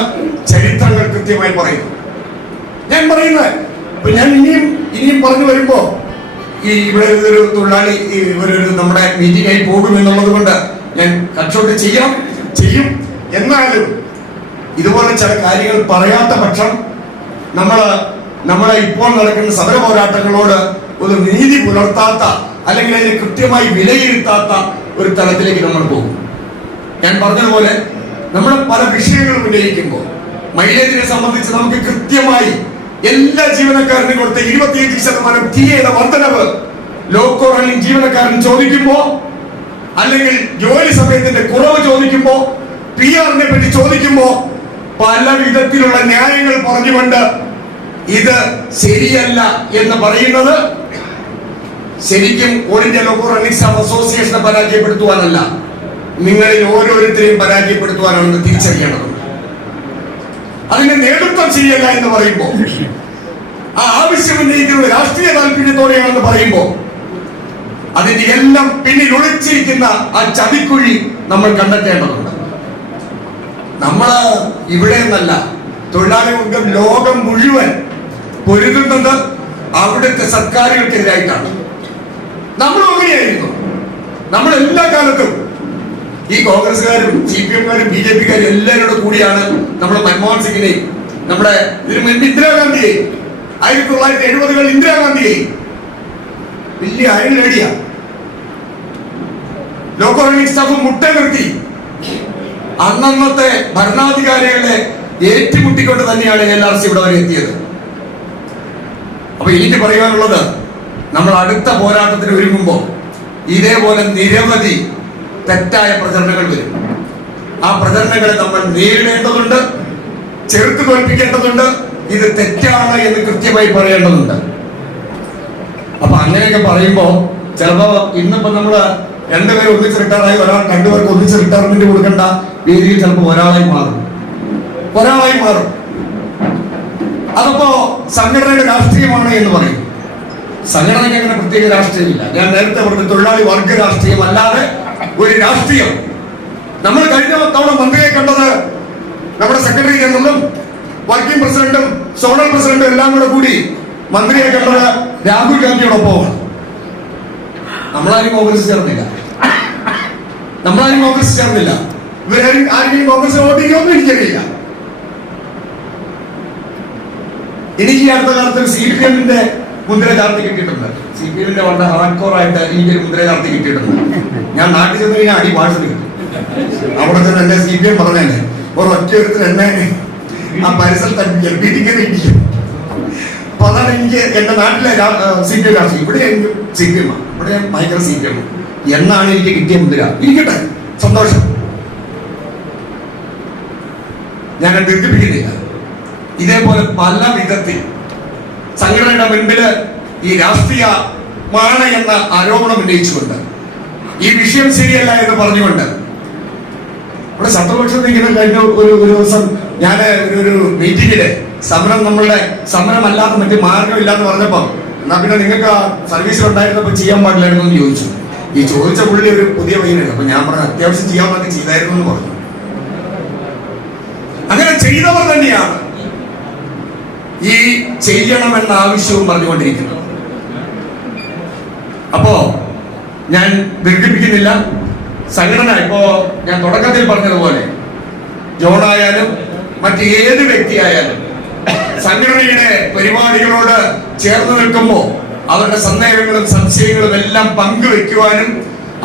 ചരിത്രങ്ങൾ കൃത്യമായി പറയുന്നു. ഞാൻ പറയുന്നത് ഞാൻ ഇനിയും പറഞ്ഞു വരുമ്പോ ഈ ഇവിടെ ഒരു തൊഴിലാളി ഇവരൊരു നമ്മുടെ മീറ്റിംഗ് ആയി പോകും എന്നുള്ളത് കൊണ്ട് ഞാൻ കൺസോൾട്ട് ചെയ്യും. എന്നാലും ഇതുപോലെ ചില കാര്യങ്ങൾ പറയാത്ത പക്ഷം നമ്മളെ ഇപ്പോൾ നടക്കുന്ന സമര പോരാട്ടങ്ങളോട് ഒരു നീതി പുലർത്താത്ത അല്ലെങ്കിൽ അതിനെ കൃത്യമായി വിലയിരുത്താത്ത ഒരു തലത്തിലേക്ക് നമ്മൾ പോകും. ഞാൻ പറഞ്ഞതുപോലെ നമ്മൾ പല വിഷയങ്ങളും ഉന്നയിക്കുമ്പോൾ മൈലേജിനെ സംബന്ധിച്ച് നമുക്ക് കൃത്യമായി എല്ലാ ജീവനക്കാരനും കൊടുത്ത 25% ടിഎയുടെ വർധനവ് ലോക്കോ റണ്ണിംഗ് ജീവനക്കാരൻ ചോദിക്കുമ്പോ, അല്ലെങ്കിൽ ജോലി സമയത്തിന്റെ കുറവ് ചോദിക്കുമ്പോ, PR-നെ പറ്റി ചോദിക്കുമ്പോ പല വിധത്തിലുള്ള ന്യായങ്ങൾ പറഞ്ഞുകൊണ്ട് ഇത് ശരിയല്ല എന്ന് പറയുന്നത് ശരിക്കും all India loco running staff അസോസിയേഷനെ പരാജയപ്പെടുത്തുവാനല്ല, നിങ്ങളിൽ ഓരോരുത്തരെയും പരാജയപ്പെടുത്തുവാനാണെന്ന് തിരിച്ചറിയേണ്ടതുണ്ട്. അതിന്റെ നേതൃത്വം ശരിയല്ല എന്ന് പറയുമ്പോൾ, ആ ആവശ്യം ഉന്നയിക്കുന്നത് രാഷ്ട്രീയ താല്പര്യത്തോടെയാണെന്ന് പറയുമ്പോൾ, അതിന്റെ എല്ലാം പിന്നിൽ ഒളിച്ചിരിക്കുന്ന ആ ചതിക്കുഴി നമ്മൾ കണ്ടെത്തേണ്ടതുണ്ട്. നമ്മള് ഇവിടെ നിന്നല്ല, തൊഴിലാളി വർഗം ലോകം മുഴുവൻ പൊരുതുന്നത് അവിടുത്തെ സർക്കാരുകൾക്കെതിരായിട്ടാണ്. നമ്മളും അങ്ങനെയായിരുന്നു. നമ്മൾ എല്ലാ കാലത്തും ഈ കോൺഗ്രസ്സുകാരും CPM-കാരും BJP-കാരും എല്ലാവരോടും കൂടിയാണ് നമ്മൾ മൻമോഹൻ സിംഗിനെയും നമ്മുടെ ഇതിനു മുൻപ് ഇന്ദിരാഗാന്ധിയെയും 1970-കളിൽ ഇന്ദിരാഗാന്ധിയെയും വലിയ അയൽ നേടിയ ലോക്കോ റണ്ണിംഗ് സ്റ്റാഫ് മുട്ട നിർത്തി അന്നത്തെ ഭരണാധികാരികളെ ഏറ്റുമുട്ടിക്കൊണ്ട് തന്നെയാണ് LRC ഇവിടെ വരെ എത്തിയത്. അപ്പൊ എനിക്ക് പറയാനുള്ളത്, നമ്മൾ അടുത്ത പോരാട്ടത്തിന് ഒരുങ്ങുമ്പോൾ ഇതേപോലെ നിരവധി തെറ്റായ പ്രചരണങ്ങൾ വരും. ആ പ്രചരണങ്ങളെ നമ്മൾ നേരിടേണ്ടതുണ്ട്, ചെറുത്ത് തോൽപ്പിക്കേണ്ടതുണ്ട്. ഇത് തെറ്റാണ് എന്ന് കൃത്യമായി പറയേണ്ടതുണ്ട്. അപ്പൊ അങ്ങനെയൊക്കെ പറയുമ്പോ ചിലപ്പോ ഇന്നിപ്പോ നമ്മള് രണ്ടുപേരും ഒന്നിച്ച് റിട്ടയറായി, രണ്ടുപേർക്ക് ഒന്നിച്ച് റിട്ടയർമെന്റ് കൊടുക്കേണ്ട രീതിയിൽ ചിലപ്പോ ഒരാളായി മാറും. അതപ്പോ സംഘടനയുടെ രാഷ്ട്രീയമാണ് എന്ന് പറയും. സംഘടനയ്ക്ക് അങ്ങനെ പ്രത്യേക രാഷ്ട്രീയമില്ല. ഞാൻ നേരത്തെ പറഞ്ഞ തൊഴിലാളി വർഗ രാഷ്ട്രീയം അല്ലാതെ ഒരു രാഷ്ട്രീയം. നമ്മൾ കഴിഞ്ഞ തവണ മന്ത്രിയെ കണ്ടത് നമ്മുടെ സെക്രട്ടറി ജനറലും വർക്കിംഗ് പ്രസിഡന്റും സോണൽ പ്രസിഡന്റും എല്ലാം കൂടി മന്ത്രിയെ കണ്ടത് രാഹുൽ ഗാന്ധിയോടൊപ്പമാണ്. നമ്മളാരും കോൺഗ്രസ് ചേർന്നില്ല. ഇവരാരും ആരെങ്കിലും കോൺഗ്രസ് വോട്ട് ചെയ്യുമെന്നും എനിക്കറിയില്ല. എനിക്ക് അടുത്ത കാലത്ത് CPM-ന്റെ മുദ്ര ചാർത്തി കിട്ടിയിട്ടുണ്ട്. CPM-ന്റെ വളരെ ഹാർഡ്കോറായിട്ട് എനിക്കൊരു മുദ്ര ചാർത്തി കിട്ടിയിട്ടുണ്ട്. ഞാൻ നാട്ടിൽ ചെന്ന് കഴിഞ്ഞാൽ അടി വാഴ്ച കിട്ടും. അവിടെ ചെന്ന് എന്റെ CPM പറഞ്ഞേ ഒരൊറ്റ എന്നെ ആ പരിസരത്ത് പിടിക്കും. അപ്പൊ അതാണ് എനിക്ക് എന്റെ നാട്ടിലെ CPM രാഷ്ട്രീയം. ഇവിടെ എനിക്ക് CPM ആണ്, ഇവിടെ ഞാൻ ഭയങ്കര CPM എന്നാണ് എനിക്ക് കിട്ടിയ മുദ്ര. ഇരിക്കട്ടെ, സന്തോഷം. ഞാൻ ദീർഘിപ്പിക്കുന്നില്ല. ഇതേപോലെ പല വിധത്തിൽ സംഘടനയുടെ മുൻപില് ഈ രാഷ്ട്രീയമാണ് എന്ന ആരോപണം ഉന്നയിച്ചുകൊണ്ട്, ഈ വിഷയം ശരിയല്ല എന്ന് പറഞ്ഞുകൊണ്ട് ഇവിടെ ശത്രുപക്ഷത്ത് ഇങ്ങനെ കഴിഞ്ഞ ഒരു ദിവസം ഞാൻ ഒരു മീറ്റിംഗില് നമ്മളുടെ സമരമല്ലാത്ത മറ്റു മാർഗമില്ലാന്ന് പറഞ്ഞപ്പോ, എന്നാ പിന്നെ നിങ്ങൾക്ക് സർവീസിൽ ഉണ്ടായിരുന്നപ്പോ ചെയ്യാൻ പാടില്ലായിരുന്നു എന്ന് ചോദിച്ചു. ഈ ചോദിച്ച പുള്ളി ഒരു പുതിയ പയ്യനാണ്. അപ്പൊ ഞാൻ പറഞ്ഞു അത്യാവശ്യം ചെയ്യാവുന്നതൊക്കെ ചെയ്തായിരുന്നു എന്ന് പറഞ്ഞു. അങ്ങനെ ചെയ്തവർ തന്നെയാണ് ഈ ചെയ്യണമെന്ന ആവശ്യവും പറഞ്ഞുകൊണ്ടിരിക്കുന്നത്. അപ്പോ ഞാൻ ദീർഘിപ്പിക്കുന്നില്ല. സംഘടന ഇപ്പോ ഞാൻ തുടക്കത്തിൽ പറഞ്ഞതുപോലെ ജോണായാലും മറ്റേത് വ്യക്തിയായാലും സംഘടനയുടെ പരിപാടികളോട് ചേർന്ന് നിൽക്കുമ്പോൾ അവരുടെ സന്ദേഹങ്ങളും സംശയങ്ങളും എല്ലാം പങ്കുവെക്കുവാനും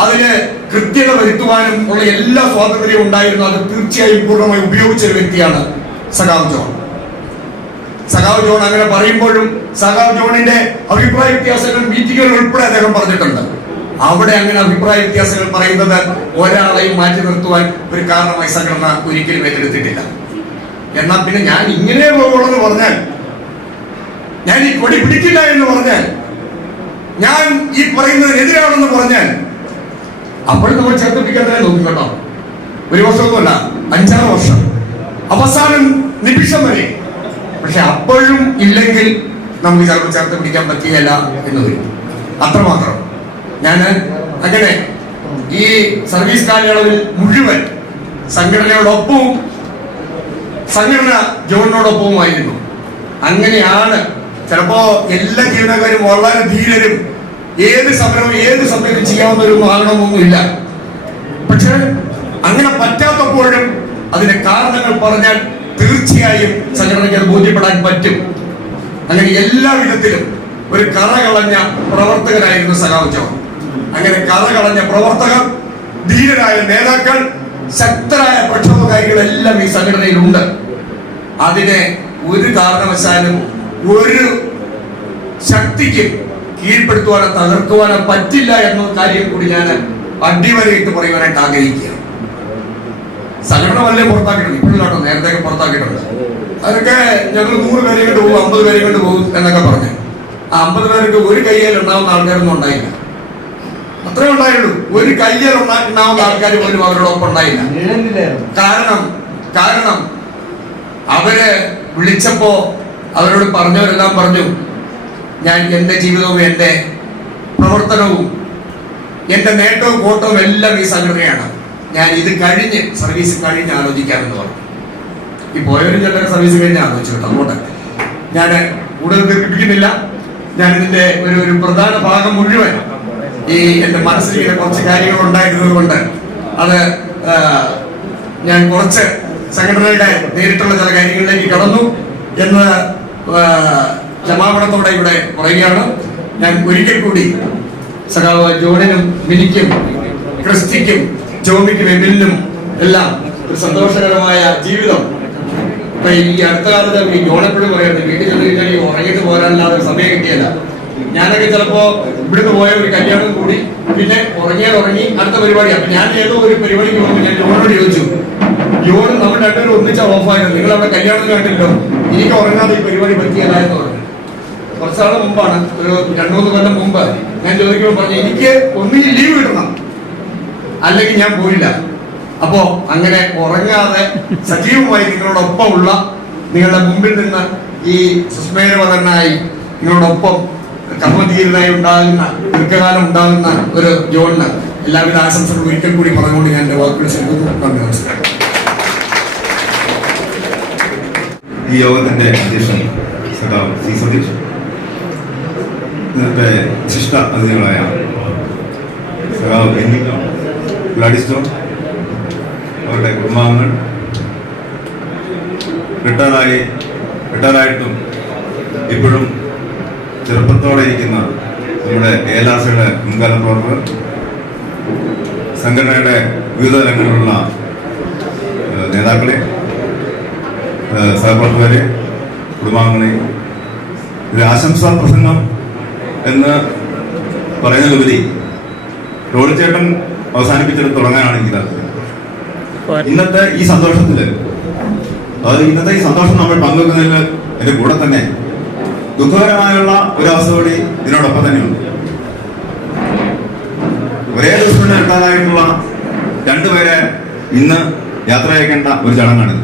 അതിന് കൃത്യത വരുത്തുവാനും ഉള്ള എല്ലാ സ്വാതന്ത്ര്യവും ഉണ്ടായിരുന്നു. അത് തീർച്ചയായും പൂർണ്ണമായി ഉപയോഗിച്ച ഒരു വ്യക്തിയാണ് സഖാവ് ജോൺ. സഖാവ് ജോൺ അങ്ങനെ പറയുമ്പോഴും സഖാവ് ജോണിന്റെ അഭിപ്രായ വ്യത്യാസങ്ങൾ മീറ്റിംഗുകൾ ഉൾപ്പെടെ അദ്ദേഹം പറഞ്ഞിട്ടുണ്ട്. അവിടെ അങ്ങനെ അഭിപ്രായ വ്യത്യാസങ്ങൾ പറയുന്നത് ഒരാളെയും മാറ്റി നിർത്തുവാൻ ഒരു കാരണമായി സംഘടന ഒരിക്കലും ഏറ്റെടുത്തിട്ടില്ല. എന്നാൽ പിന്നെ ഞാൻ ഇങ്ങനെ പോകുള്ളൂ എന്ന് പറഞ്ഞാൽ, ഞാൻ ഈ കൊടി പിടിക്കില്ല എന്ന് പറഞ്ഞാൽ, ഞാൻ ഈ പറയുന്നതിനെതിരാണെന്ന് പറഞ്ഞാൽ, അപ്പോൾ നമ്മൾ ചേർത്ത് പിടിക്കാൻ തന്നെ നോക്കിക്കോട്ടോ. ഒരു വർഷമൊന്നുമല്ല, 5-6 വർഷം, അവസാനം നിമിഷം വരെ. പക്ഷെ അപ്പോഴും ഇല്ലെങ്കിൽ നമുക്ക് ചിലപ്പോൾ ചേർത്ത് പിടിക്കാൻ പറ്റുകയില്ല എന്ന് വരും. അത്രമാത്രം. ഞാൻ അങ്ങനെ ഈ സർവീസ് കാലയളവിൽ മുഴുവൻ സംഘടനയോടൊപ്പവും സംഘടന ജോണിനോടൊപ്പവുമായിരുന്നു. അങ്ങനെയാണ് ചിലപ്പോ എല്ലാ ജീവനക്കാരും വളരെ ധീരരും ഏത് സമരവും ഏത് സമയത്തും ചെയ്യാവുന്നവരൊന്നും ആകണമെന്നൊന്നുമില്ല. പക്ഷെ അങ്ങനെ പറ്റാത്തപ്പോഴും അതിന്റെ കാരണങ്ങൾ പറഞ്ഞാൽ തീർച്ചയായും സംഘടനയ്ക്ക് അത് ബോധ്യപ്പെടാൻ പറ്റും. അങ്ങനെ എല്ലാ വിധത്തിലും ഒരു കറകളഞ്ഞ പ്രവർത്തകനായിരുന്നു സഖാവ് ജോൺ. അങ്ങനെ കഥ കളഞ്ഞ പ്രവർത്തകർ, ധീരരായ നേതാക്കൾ, ശക്തരായ പ്രക്ഷോഭകാരികൾ എല്ലാം ഈ സംഘടനയിലുണ്ട്. അതിനെ ഒരു കാരണവശാലും ഒരു ശക്തിക്കും കീഴ്പ്പെടുത്തുവാനോ തകർക്കുവാനോ പറ്റില്ല എന്ന കാര്യം കൂടി ഞാൻ അടിവരയിട്ട് പറയുവാനായിട്ട് ആഗ്രഹിക്കുകയാണ്. സംഘടന വല്ല പുറത്താക്കിയിട്ടുണ്ട്, ഇപ്പോഴാണോ, നേരത്തെ പുറത്താക്കിയിട്ടുണ്ട്. അതൊക്കെ ഞങ്ങൾ 100 പേരെ കൊണ്ട് പോകും, 50 പേരെ കൊണ്ട് പോകും എന്നൊക്കെ പറഞ്ഞു. ആ 50 പേർക്ക് ഒരു കയ്യിൽ ഉണ്ടാവുന്ന ആൾക്കാരൊന്നും ഉണ്ടായില്ല. അത്രേ ഉണ്ടായുള്ളൂ. ഒരു കയ്യിൽ ഉണ്ടാവുന്ന ആൾക്കാർ പോലും അവരോടൊപ്പം ഉണ്ടായില്ല. കാരണം അവര് വിളിച്ചപ്പോ അവരോട് പറഞ്ഞവരെല്ലാം പറഞ്ഞു, ഞാൻ എന്റെ ജീവിതവും എന്റെ പ്രവർത്തനവും എന്റെ നേട്ടവും കോട്ടവും എല്ലാം ഈ സംഘടനയാണ്. ഞാൻ ഇത് കഴിഞ്ഞ് സർവീസ് കഴിഞ്ഞ് ആലോചിക്കാമെന്ന് പറഞ്ഞു. ഈ പോയവരും ചിലർ സർവീസ് കഴിഞ്ഞ് ആലോചിച്ചു കേട്ടോ. അങ്ങോട്ട് ഞാൻ കൂടുതൽ ദീർഘിപ്പിക്കുന്നില്ല. ഞാൻ ഇതിന്റെ ഒരു പ്രധാന ഭാഗം മുഴുവൻ ഈ എന്റെ മനസ്സിൽ കുറച്ച് കാര്യങ്ങൾ ഉണ്ടായിരുന്നത് കൊണ്ട് അത് ഞാൻ കുറച്ച് സംഘടനയുടെ നേരിട്ടുള്ള ചില കാര്യങ്ങളിലേക്ക് കടന്നു എന്ന് ക്ഷമാപണത്തോടെ ഇവിടെ പറയുകയാണ്. ഞാൻ ഒരിക്കൽ കൂടി സഖാവ് ജോണിനും മിനിക്കും ക്രിസ്റ്റിക്കും ജോമിക്കും എമിലിനും എല്ലാം ഒരു സന്തോഷകരമായ ജീവിതം. ഇപ്പൊ ഈ അടുത്ത കാലത്ത് ഈ ജോണെപ്പോഴും പറയുന്നത് വീട്ടിൽ ചെന്ന് കഴിഞ്ഞാൽ ഉറങ്ങിയിട്ട് പോരാനല്ലാതെ സമയം കിട്ടിയല്ല. ഞാനൊക്കെ ചിലപ്പോ ഇവിടുന്ന് പോയ ഒരു കല്യാണം കൂടി പിന്നെ ഉറങ്ങി അടുത്ത പരിപാടി. അപ്പൊ ഞാൻ ഏതോ ഒരു പരിപാടിക്ക് പോകുമ്പോൾ ഞാൻ ജോനോട് ചോദിച്ചു, ജോൺ നമ്മൾ രണ്ടുപേരും ഒന്നിച്ച ഓഫായിരുന്നു, നിങ്ങൾ അവിടെ കല്യാണം കണ്ടില്ലോ, എനിക്ക് ഉറങ്ങാതെ ഈ പരിപാടി പറ്റിയല്ല എന്ന് പറഞ്ഞു. കുറച്ചാള് മുമ്പാണ്, ഒരു 2-3 കൊല്ലം മുമ്പ് ഞാൻ ചോദിക്കുമ്പോൾ പറഞ്ഞു, എനിക്ക് ഒന്നുകിൽ ലീവ് കിട്ടണം അല്ലെങ്കിൽ ഞാൻ പോയില്ല. അപ്പോ അങ്ങനെ ഉറങ്ങാതെ സജീവമായി നിങ്ങളോടൊപ്പമുള്ള, നിങ്ങളുടെ മുമ്പിൽ നിന്ന് ഈ സുസ്മേരവതനായി നിങ്ങളോടൊപ്പം കർമ്മധീരനായി ഉണ്ടാകുന്ന, ദീർഘകാലം ഉണ്ടാകുന്ന ഒരു ജോണിന് എല്ലാവിധ ആശംസകളും ഒരിക്കൽ കൂടി പറഞ്ഞുകൊണ്ട് ഞാൻ എന്റെ വാക്കുകൾ ശ്രമിക്കുന്നു. നന്ദി, നമസ്കാരം. ഈ യോഗത്തിന്റെ അധ്യക്ഷൻ സഖാവ് സി സതീഷ്, ഇന്നത്തെ വിശിഷ്ട അതിഥികളായ സഖാവ് ബെന്നി, ഗ്ലാഡിസ്റ്റോൺ, അവരുടെ കുടുംബാംഗങ്ങൾ, റിട്ടയറായിട്ടും ഇപ്പോഴും ചെറുപ്പത്തോടെ ഇരിക്കുന്ന നമ്മുടെ ALRCയുടെ മുൻകാല പ്രവർത്തകർ, സംഘടനയുടെ വിവിധ രംഗങ്ങളിലുള്ള നേതാക്കളെ, സഹപ്രവർത്തകരെ, കുടുംബാംഗങ്ങളെ, ഒരു ആശംസാ പ്രസംഗം എന്ന് പറയുന്നതിലുപരി റോഡിച്ചേട്ടൻ അവസാനിപ്പിച്ചിട്ട് തുടങ്ങാനാണ് എനിക്ക് താല്പര്യം. ഇന്നത്തെ ഈ സന്തോഷം നമ്മൾ പങ്കുവെക്കുന്നതിൽ എന്റെ കൂടെ തന്നെ ദുഃഖകരമായുള്ള ഒരു അവസ്ഥ കൂടി ഇതിനോടൊപ്പം തന്നെയുണ്ട്. ഒരേ ദിവസം റിട്ടയറായിട്ടുള്ള 2 പേരെ ഇന്ന് യാത്ര അയക്കേണ്ട ഒരു ചടങ്ങാണിത്.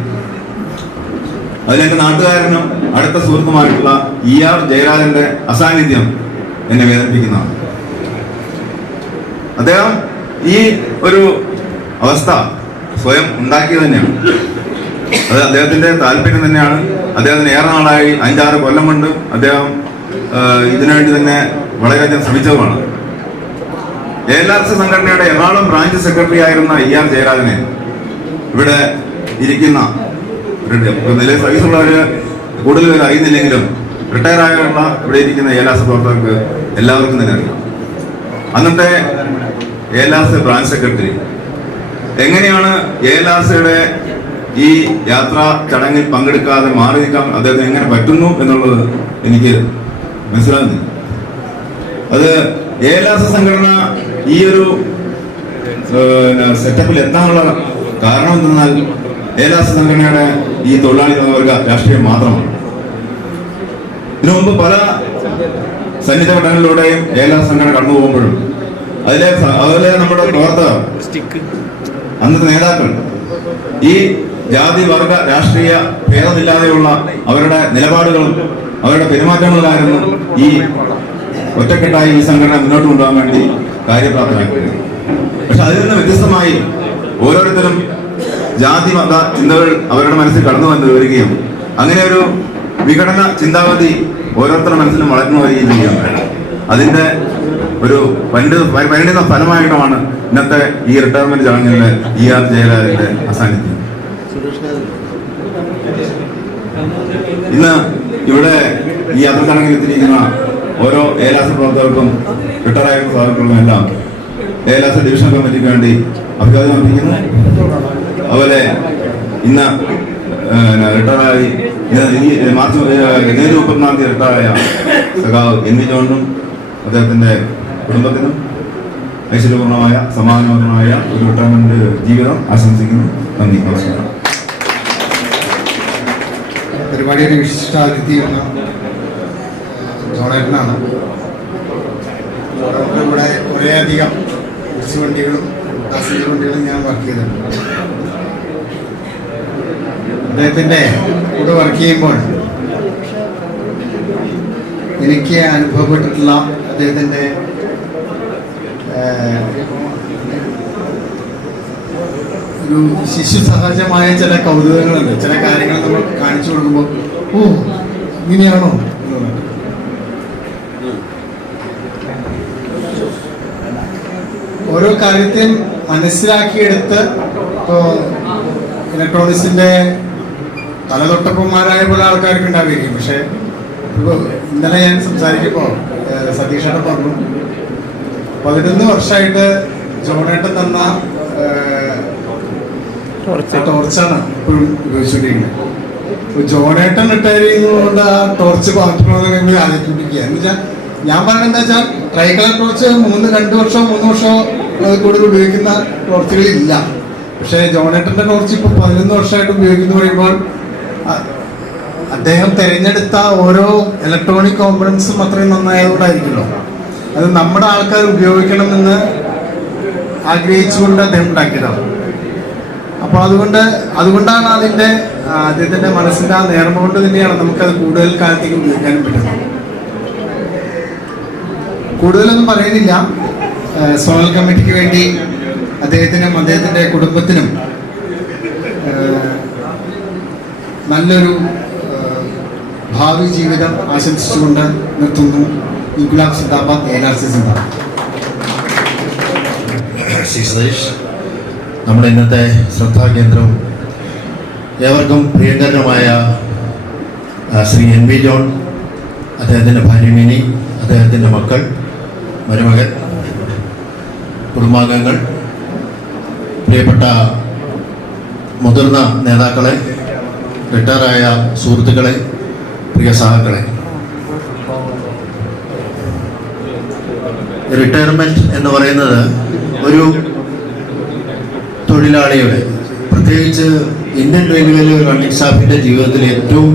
അതിലേക്ക് നാട്ടുകാരനും അടുത്ത സുഹൃത്തുമായിട്ടുള്ള ER ജയരാജന്റെ അസാന്നിധ്യം എന്നെ വേദനിപ്പിക്കുന്നതാണ്. അദ്ദേഹം ഈ ഒരു അവസ്ഥ സ്വയം ഉണ്ടാക്കിയത് തന്നെയാണ്. അത് അദ്ദേഹത്തിന്റെ താല്പര്യം തന്നെയാണ്. അദ്ദേഹത്തിന് ഏറെ നാളായി, 5-6 കൊല്ലം കൊണ്ട് അദ്ദേഹം ഇതിനുവേണ്ടി തന്നെ വളരെയധികം ശ്രമിച്ചതുമാണ്. ALRC സംഘടനയുടെ എറണാകുളം ബ്രാഞ്ച് സെക്രട്ടറി ആയിരുന്ന ER ജയരാജനെ ഇവിടെ ഇരിക്കുന്ന നിലയിൽ സർവീസുള്ളവര് കൂടുതൽ പേര് അറിയുന്നില്ലെങ്കിലും റിട്ടയർ ആയുള്ള ഇവിടെ ഇരിക്കുന്ന ALRC പ്രവർത്തകർക്ക് എല്ലാവർക്കും തന്നെ അറിയാം. അന്നത്തെ ALRC ബ്രാഞ്ച് സെക്രട്ടറി എങ്ങനെയാണ് ALRCയുടെ ഈ യാത്രാ ചടങ്ങിൽ പങ്കെടുക്കാതെ മാറി നിൽക്കാൻ അദ്ദേഹത്തിന് എങ്ങനെ പറ്റുന്നു എന്നുള്ളത് എനിക്ക് മനസ്സിലാകുന്നില്ല. അത് ALRC സംഘടന ഈ ഒരു സെറ്റപ്പിൽ എത്താനുള്ള കാരണം എന്തെന്നാൽ ALRC സംഘടനയുടെ ഈ തൊഴിലാളി വർഗ രാഷ്ട്രീയം മാത്രമാണ്. ഇതിനു മുമ്പ് പല സന്നിധ ഘടനകളിലൂടെയും ALRC സംഘടന കടന്നു പോകുമ്പോഴും അതിലെ നമ്മുടെ പ്രവർത്തകർ, അന്നത്തെ നേതാക്കൾ ഈ ജാതി വർഗ രാഷ്ട്രീയ ഭേദമില്ലാതെയുള്ള അവരുടെ നിലപാടുകളും അവരുടെ പെരുമാറ്റങ്ങളിലായിരുന്നു ഈ ഒറ്റക്കെട്ടായി ഈ സംഘടന മുന്നോട്ട് കൊണ്ടുപോകാൻ വേണ്ടി കാര്യപ്രാപ്തമാക്കുന്നത്. പക്ഷെ അതിൽ നിന്ന് വ്യത്യസ്തമായി ഓരോരുത്തരും ജാതി മത ചിന്തകൾ അവരുടെ മനസ്സിൽ കടന്നു വരികയും അങ്ങനെ ഒരു വിഘടന ചിന്താഗതി ഓരോരുത്തരുടെ മനസ്സിലും വളർന്നു വരികയും ചെയ്യുകയാണ്. അതിന്റെ ഒരു പരിണിത ഫലമായിട്ടാണ് ഇന്നത്തെ ഈ റിട്ടയർമെന്റ് ചടങ്ങിലെ ER ജയരാജന്റെ അസാന്നിധ്യം. ഇന്ന് ഇവിടെ ഈ യാത്ര ചടങ്ങിൽ എത്തിയിരിക്കുന്ന ഓരോ ഏലാസ പ്രവർത്തകർക്കും റിട്ടയറായ സഹകർക്കും എല്ലാം ഏലാസ ഡിവിഷൻ കമ്മിറ്റിക്ക് വേണ്ടി അഭിവാദ്യം അർപ്പിക്കുന്നു. അതുപോലെ ഇന്ന് റിട്ടയറായി മാർച്ച് 31 റിട്ടയറായ സഖാവ് എൻ വി ജോണിനും അദ്ദേഹത്തിൻ്റെ കുടുംബത്തിനും ഐശ്വര്യപൂർണമായ സമാധാനപൂർണമായ ഒരു റിട്ടയർമെന്റ് ജീവിതം ആശംസിക്കുന്നു. നന്ദി, നമസ്കാരം. പരിപാടിയുടെ വിശിഷ്ടാതിഥി എന്ന ജോണേട്ടനാണ്. ജോണേട്ടൻ്റെ ഇവിടെ കുറേയധികം ഗുഡ്സ് വണ്ടികളും പാസഞ്ചർ വണ്ടികളും ഞാൻ വർക്ക് ചെയ്തിട്ടുണ്ട്. അദ്ദേഹത്തിൻ്റെ കൂടെ വർക്ക് ചെയ്യുമ്പോൾ എനിക്ക് അനുഭവപ്പെട്ടിട്ടുള്ള അദ്ദേഹത്തിൻ്റെ ഒരു ശിശു സഹജമായ ചില കൗതുകങ്ങളുണ്ട്. ചില കാര്യങ്ങൾ നമ്മൾ കാണിച്ചു കൊടുക്കുമ്പോൾ ഓ ഇങ്ങനെയാണോ എന്നുള്ളത്. ഓരോ കാര്യത്തെയും മനസ്സിലാക്കിയെടുത്ത് ഇപ്പോൾ ഇലക്ട്രോണിക്സിൻ്റെ തലതൊട്ടപ്പന്മാരായ പല ആൾക്കാർക്ക് ഉണ്ടാവുകയായിരിക്കും. പക്ഷെ ഇപ്പോൾ ഇന്നലെ ഞാൻ സംസാരിക്കുമ്പോൾ സതീഷേട്ടൻ പറഞ്ഞു 11 വർഷമായിട്ട് ജോണേട്ടൻ തന്ന ടോർച്ചാണ് ഇപ്പോഴും ഉപയോഗിച്ചുകൊണ്ടിരിക്കുന്നത്. ജോണേട്ടൻ റിട്ടയർ ചെയ്യുന്നതുകൊണ്ട് ആ ടോർച്ച് മാറ്റണമെന്ന് ആലോചിപ്പിക്കുക എന്ന് വെച്ചാൽ ഞാൻ പറയുന്നത് എന്താ വെച്ചാൽ ട്രൈ കളർ ടോർച്ച് 2 വർഷമോ 3 വർഷമോ കൂടുതൽ ഉപയോഗിക്കുന്ന ടോർച്ചുകളില്ല. പക്ഷേ ജോണേട്ടൻ്റെ ടോർച്ച് ഇപ്പോൾ 11 വർഷമായിട്ട് ഉപയോഗിക്കുന്നു പറയുമ്പോൾ അദ്ദേഹം തിരഞ്ഞെടുത്ത ഓരോ ഇലക്ട്രോണിക് കോമ്പണൻസും അത്രയും നന്നായതുകൊണ്ടായിരിക്കുമല്ലോ. അത് നമ്മുടെ ആൾക്കാർ ഉപയോഗിക്കണമെന്ന് ആഗ്രഹിച്ചുകൊണ്ട് അദ്ദേഹം ഉണ്ടാക്കിയതാണ്. അപ്പോൾ അതുകൊണ്ടാണ് അദ്ദേഹത്തിൻ്റെ മനസ്സിൻ്റെ ആ നേർമ കൊണ്ട് തന്നെയാണ് നമുക്കത് കൂടുതൽ കാലത്തേക്ക് ഉപയോഗിക്കാനും പറ്റുന്നത്. കൂടുതലൊന്നും പറയുന്നില്ല. സോണൽ കമ്മിറ്റിക്ക് വേണ്ടി അദ്ദേഹത്തിനും അദ്ദേഹത്തിൻ്റെ കുടുംബത്തിനും നല്ലൊരു ഭാവി ജീവിതം ആശംസിച്ചുകൊണ്ട് നിർത്തുന്നു. ഇൻകുലാബ് സിന്ദാബാദ്, ALRC സിന്ദാബാദ്. ശ്രീ സതീഷ്, നമ്മുടെ ഇന്നത്തെ ശ്രദ്ധാകേന്ദ്രം ഏവർക്കും പ്രിയങ്കരമായ ശ്രീ എൻ വി ജോൺ, അദ്ദേഹത്തിൻ്റെ ഭാര്യ മിനി, അദ്ദേഹത്തിൻ്റെ മക്കൾ, മരുമകൻ, കുടുംബാംഗങ്ങൾ, പ്രിയപ്പെട്ട മുതിർന്ന നേതാക്കളെ, റിട്ടയറായ സുഹൃത്തുക്കളെ, പ്രിയ സഹാക്കളെ. റിട്ടയർമെൻറ്റ് എന്ന് പറയുന്നത് ഒരു തൊഴിലാളിയുടെ, പ്രത്യേകിച്ച് ഇന്ത്യൻ റെയിൽവേയിലെ ഒരു റണ്ണിംഗ് സ്റ്റാഫിൻ്റെ ജീവിതത്തിൽ ഏറ്റവും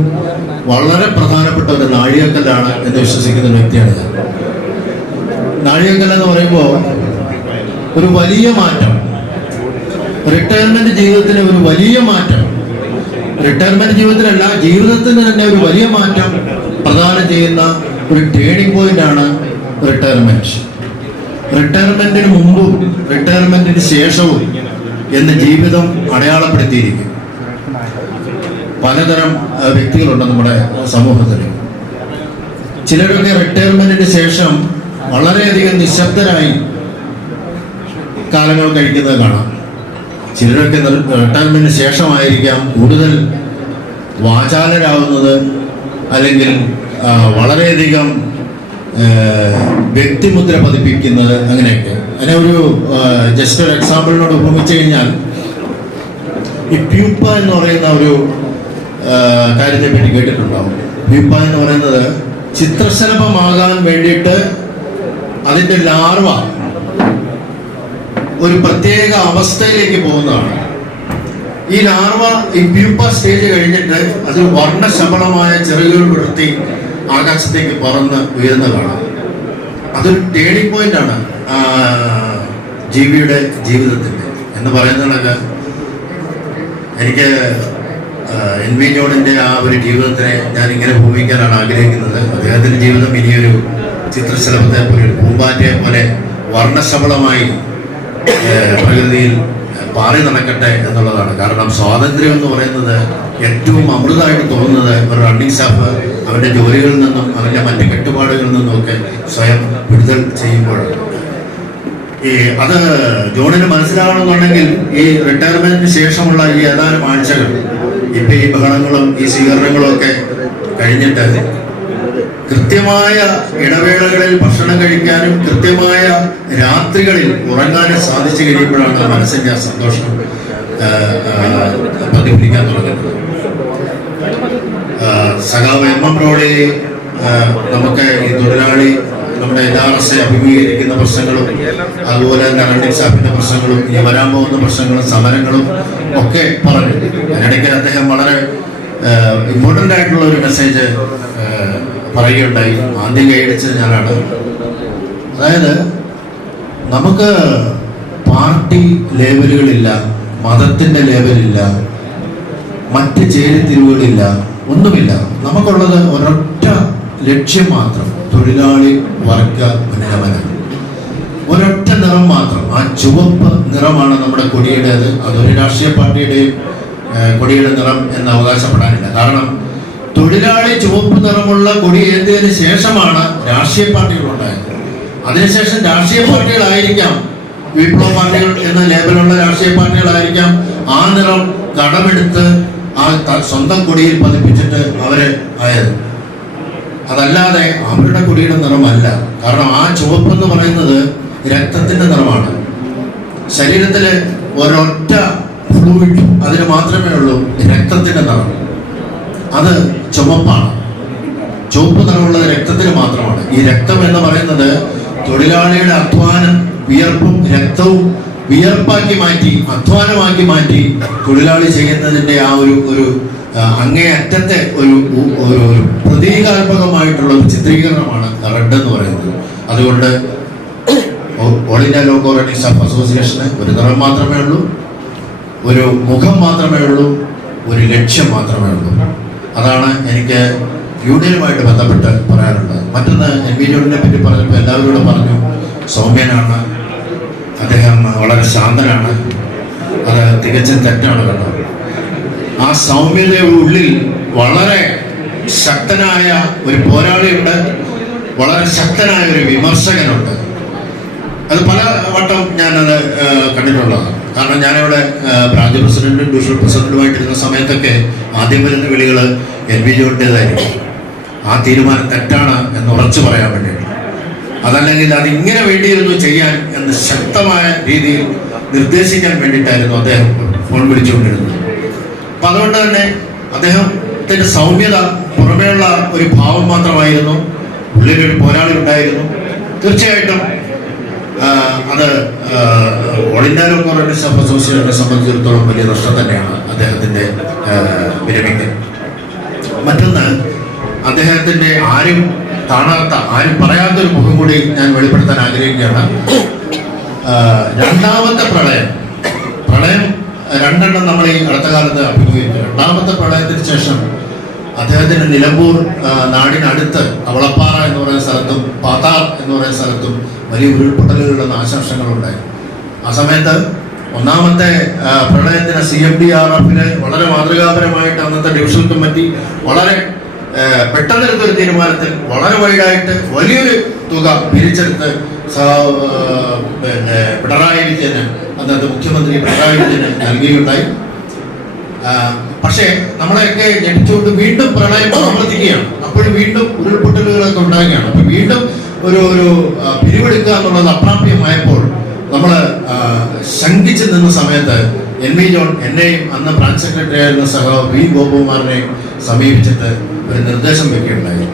വളരെ പ്രധാനപ്പെട്ട ഒരു നാഴികക്കല്ലാണ് എന്ന് വിശ്വസിക്കുന്ന ഒരു വ്യക്തിയാണ് ഞാൻ. നാഴികക്കല്ല് എന്ന് പറയുമ്പോൾ ഒരു വലിയ മാറ്റം, റിട്ടയർമെൻറ്റ് ജീവിതത്തിന് ഒരു വലിയ മാറ്റം, റിട്ടയർമെൻറ്റ് ജീവിതത്തിലല്ല ജീവിതത്തിന് തന്നെ ഒരു വലിയ മാറ്റം പ്രദാനം ചെയ്യുന്ന ഒരു ടേണിംഗ് പോയിന്റാണ് റിട്ടയർമെൻറ്റ്. റിട്ടയർമെൻറ്റിന് മുമ്പും റിട്ടയർമെൻറ്റിന് ശേഷവും എന്ന് ജീവിതം അടയാളപ്പെടുത്തിയിരിക്കും. പലതരം വ്യക്തികളുണ്ട് നമ്മുടെ സമൂഹത്തിൽ. ചിലരൊക്കെ റിട്ടയർമെൻറ്റിന് ശേഷം വളരെയധികം നിശബ്ദരായി കാലങ്ങൾ കഴിക്കുന്നത് കാണാം. ചിലരൊക്കെ റിട്ടയർമെൻറ്റിന് ശേഷമായിരിക്കാം കൂടുതൽ വാചാലരാകുന്നത്, അല്ലെങ്കിൽ വളരെയധികം വ്യക്തിമുദ്ര പതിപ്പിക്കുന്നത്, അങ്ങനെയൊക്കെ. അതിനെ ഒരു ജസ്റ്റ് ഒരു എക്സാമ്പിളിനോട് ഉപമിച്ചു കഴിഞ്ഞാൽ, ഈ പ്യൂപ്പ എന്ന് പറയുന്ന ഒരു കാര്യത്തെ പറ്റി കേട്ടിട്ടുണ്ടാവും. പ്യൂപ്പ എന്ന് പറയുന്നത് ചിത്രശലഭമാകാൻ വേണ്ടിയിട്ട് അതിൻ്റെ ലാർവ ഒരു പ്രത്യേക അവസ്ഥയിലേക്ക് പോകുന്നതാണ്. ഈ ലാർവ ഈ പ്യൂപ്പ സ്റ്റേജ് കഴിഞ്ഞിട്ട് അത് വർണ്ണശബളമായ ചിറകുകൾ വിടർത്തി ആകാശത്തേക്ക് പറന്ന് ഉയരുന്നതാണ്. അതൊരു ടേണിംഗ് പോയിന്റാണ് ജീവിയുടെ ജീവിതത്തിൻ്റെ എന്ന് പറയുന്നതൊക്കെ. എനിക്ക് എൻ വി ജോണിൻ്റെ ആ ഒരു ജീവിതത്തിനെ ഞാൻ ഇങ്ങനെ ഭൂമിക്കാനാണ് ആഗ്രഹിക്കുന്നത്. അദ്ദേഹത്തിൻ്റെ ജീവിതം ഇനിയൊരു ചിത്രശലഭത്തെ പോലെ, ഒരു പൂമ്പാറ്റയെ പോലെ വർണ്ണശബളമായി പ്രകൃതിയിൽ പാറി നടക്കട്ടെ എന്നുള്ളതാണ്. കാരണം സ്വാതന്ത്ര്യം എന്ന് പറയുന്നത് ഏറ്റവും അമൃതമായിട്ട് തോന്നുന്നത് ഒരു റണ്ണിംഗ് സ്റ്റാഫ് അവൻ്റെ ജോലികളിൽ നിന്നും അവൻ്റെ മറ്റ് കെട്ടുപാടുകളിൽ നിന്നുമൊക്കെ സ്വയം വിടുതൽ ചെയ്യുമ്പോഴാണ്. അത് ജോണിന് മനസ്സിലാവണമെന്നുണ്ടെങ്കിൽ ഈ റിട്ടയർമെന്റിന് ശേഷമുള്ള ഈ ഏതാനും ആഴ്ചകൾ, ഇപ്പം ഈ ബഹളങ്ങളും ഈ സ്വീകരണങ്ങളും ഒക്കെ കഴിഞ്ഞിട്ട് കൃത്യമായ ഇടവേളകളിൽ ഭക്ഷണം കഴിക്കാനും കൃത്യമായ രാത്രികളിൽ ഉറങ്ങാനും സാധിച്ചു കഴിയുമ്പോഴാണ് മനസ്സിന്റെ ആ സന്തോഷം പ്രതിഫലിക്കാൻ തുടങ്ങുന്നത്. സഖാവ് എം എം റോഡി നമുക്ക് ഈ തൊഴിലാളി നമ്മുടെ NRSA അഭിമുഖീകരിക്കുന്ന പ്രശ്നങ്ങളും അതുപോലെ തന്നെ അലണ്ടിക് സ്റ്റാഫിന്റെ പ്രശ്നങ്ങളും ഇനി വരാൻ പോകുന്ന പ്രശ്നങ്ങളും സമരങ്ങളും ഒക്കെ പറഞ്ഞു. അതിനിടയ്ക്ക് അദ്ദേഹം വളരെ ഇമ്പോർട്ടൻ്റ് ആയിട്ടുള്ള ഒരു മെസ്സേജ് പറയുകയുണ്ടായി. ആദ്യം കൈയടിച്ചത് ഞാനാണ്. അതായത് നമുക്ക് പാർട്ടി ലേബലുകളില്ല, മതത്തിന്റെ ലേബലില്ല, മറ്റ് ചേരിതിരിവുകളില്ല, ഒന്നുമില്ല. നമുക്കുള്ളത് ഒരൊറ്റ ലക്ഷ്യം മാത്രം, തൊഴിലാളി വർഗ ഉന്നമനം. ഒരൊറ്റ നിറം മാത്രം, ആ ചുവപ്പ് നിറമാണ് നമ്മുടെ കൊടിയുടേത്. അതൊരു രാഷ്ട്രീയ പാർട്ടിയുടെയും കൊടിയുടെ നിറം എന്ന് അവകാശപ്പെടാനില്ല. കാരണം തൊഴിലാളി ചുവപ്പ് നിറമുള്ള കൊടി ഏന്തതിന് ശേഷമാണ് രാഷ്ട്രീയ പാർട്ടികൾ ഉണ്ടായത്. അതിനുശേഷം രാഷ്ട്രീയ പാർട്ടികളായിരിക്കാം, വിപ്ലവ പാർട്ടികൾ എന്ന ലേബലുള്ള രാഷ്ട്രീയ പാർട്ടികളായിരിക്കാം ആ നിറം കടമെടുത്ത് ആ സ്വന്തം കൊടിയിൽ പതിപ്പിച്ചിട്ട് അവര് ആയത്. അതല്ലാതെ അവരുടെ കൊടിയുടെ നിറമല്ല. കാരണം ആ ചുവപ്പ് എന്ന് പറയുന്നത് രക്തത്തിന്റെ നിറമാണ്. ശരീരത്തിലെ ഒരൊറ്റ ഫ്ലൂയിഡ് അതിന് മാത്രമേ ഉള്ളൂ രക്തത്തിന്റെ നിറം. അത് ചുവപ്പാണ്. ചുവപ്പ് നിറമുള്ളത് രക്തത്തിന് മാത്രമാണ്. ഈ രക്തം എന്ന് പറയുന്നത് തൊഴിലാളിയുടെ അധ്വാനം, വിയർപ്പും രക്തവും വിയർപ്പാക്കി മാറ്റി, അധ്വാനമാക്കി മാറ്റി തൊഴിലാളി ചെയ്യുന്നതിന്റെ ആ ഒരു അങ്ങേയറ്റത്തെ ഒരു പ്രതീകാത്മകമായിട്ടുള്ള ഒരു ചിത്രീകരണമാണ് റെഡ് എന്ന് പറയുന്നത്. അതുകൊണ്ട് all India low coordination staff അസോസിയേഷന് ഒരു നിറം മാത്രമേ ഉള്ളൂ, ഒരു മുഖം മാത്രമേ ഉള്ളൂ, ഒരു ലക്ഷ്യം മാത്രമേ ഉള്ളൂ. അതാണ് എനിക്ക് യൂണിയനുമായിട്ട് ബന്ധപ്പെട്ട് പറയാനുള്ളത്. മറ്റൊന്ന് NV ജോണിനെ പറ്റി പറഞ്ഞപ്പോൾ എല്ലാവരോടും പറഞ്ഞു, സൗമ്യനാണ്, അദ്ദേഹം വളരെ ശാന്തനാണ്. അത് തികച്ചും തെറ്റാണ് കേട്ടോ. ആ സൗമ്യതയുടെ ഉള്ളിൽ വളരെ ശക്തനായ ഒരു പോരാളിയുണ്ട്, വളരെ ശക്തനായ ഒരു വിമർശകനുണ്ട്. അത് പല വട്ടം ഞാനത് കണ്ടിട്ടുള്ളതാണ്. കാരണം ഞാനിവിടെ ബ്രാഞ്ച് പ്രസിഡന്റും ഡിവിഷണൽ പ്രസിഡന്റുമായിട്ടിരുന്ന സമയത്തൊക്കെ ആദ്യം വരുന്ന വിളികൾ NV ജോണിൻ്റെതായിരിക്കും. ആ തീരുമാനം തെറ്റാണ് എന്ന് ഉറച്ചു പറയാൻ വേണ്ടിയിട്ട്, അതല്ലെങ്കിൽ അത് ഇങ്ങനെ വേണ്ടിയിരുന്നു ചെയ്യാൻ എന്ന് ശക്തമായ രീതിയിൽ നിർദ്ദേശിക്കാൻ വേണ്ടിയിട്ടായിരുന്നു അദ്ദേഹം ഫോൺ വിളിച്ചുകൊണ്ടിരുന്നത്. അപ്പൊ അതുകൊണ്ട് തന്നെ അദ്ദേഹത്തിന്റെ സൗമ്യത പുറമേയുള്ള ഒരു ഭാവം മാത്രമായിരുന്നു, ഉള്ളിലൊരു പോരാളി ഉണ്ടായിരുന്നു. തീർച്ചയായിട്ടും അത് all India low coordination staff അസോസിയേഷനെ സംബന്ധിച്ചിടത്തോളം വലിയ നഷ്ടം തന്നെയാണ് അദ്ദേഹത്തിന്റെ വിരമിക്കൽ. മറ്റൊന്ന്, അദ്ദേഹത്തിന്റെ ആരും കാണാത്ത, ആരും പറയാത്തൊരു മുഖം കൂടി ഞാൻ വെളിപ്പെടുത്താൻ ആഗ്രഹിക്കുകയാണ്. രണ്ടാമത്തെ പ്രളയം രണ്ടെണ്ണം നമ്മൾ ഈ അടുത്ത കാലത്ത് അഭിമുഖീകരിച്ചു. രണ്ടാമത്തെ പ്രളയത്തിന് ശേഷം അദ്ദേഹത്തിന് നിലമ്പൂർ നാടിനടുത്ത് അവളപ്പാറ എന്ന് പറയുന്ന സ്ഥലത്തും പാതാർ എന്ന് പറയുന്ന സ്ഥലത്തും വലിയ ഉരുൾപൊട്ടലുകളുടെ നാശനഷ്ടങ്ങളുണ്ടായി. ആ സമയത്ത് ഒന്നാമത്തെ പ്രളയത്തിന് CMDRF വളരെ മാതൃകാപരമായിട്ട് അന്നത്തെ ഡിവിഷണൽ കമ്മിറ്റി വളരെ പെട്ടെന്നെടുത്തൊരു തീരുമാനത്തിൽ വളരെ വൈഡായിട്ട് വലിയൊരു തുക പിരിച്ചെടുത്ത് പിണറായി വിജയന്, അന്നത്തെ മുഖ്യമന്ത്രി പിണറായി വിജയന് നൽകുകയുണ്ടായി. പക്ഷേ നമ്മളെയൊക്കെ ജനിച്ചുകൊണ്ട് വീണ്ടും പ്രളയം ആവർത്തിക്കുകയാണ്. അപ്പോഴും വീണ്ടും ഉരുൾപൊട്ടലുകളൊക്കെ ഉണ്ടാകുകയാണ്. അപ്പൊ വീണ്ടും ഒരു പിരിവെടുക്കുക എന്നുള്ളത് അപ്രാപ്യമായപ്പോൾ നമ്മൾ ശങ്കിച്ചു നിന്ന സമയത്ത് NV ജോൺ എന്നെയും അന്ന് ബ്രാഞ്ച് സെക്രട്ടറി ആയിരുന്ന സഹോ V ഗോപകുമാറിനെയും സമീപിച്ചിട്ട് ഒരു നിർദ്ദേശം വെക്കുകയുണ്ടായി.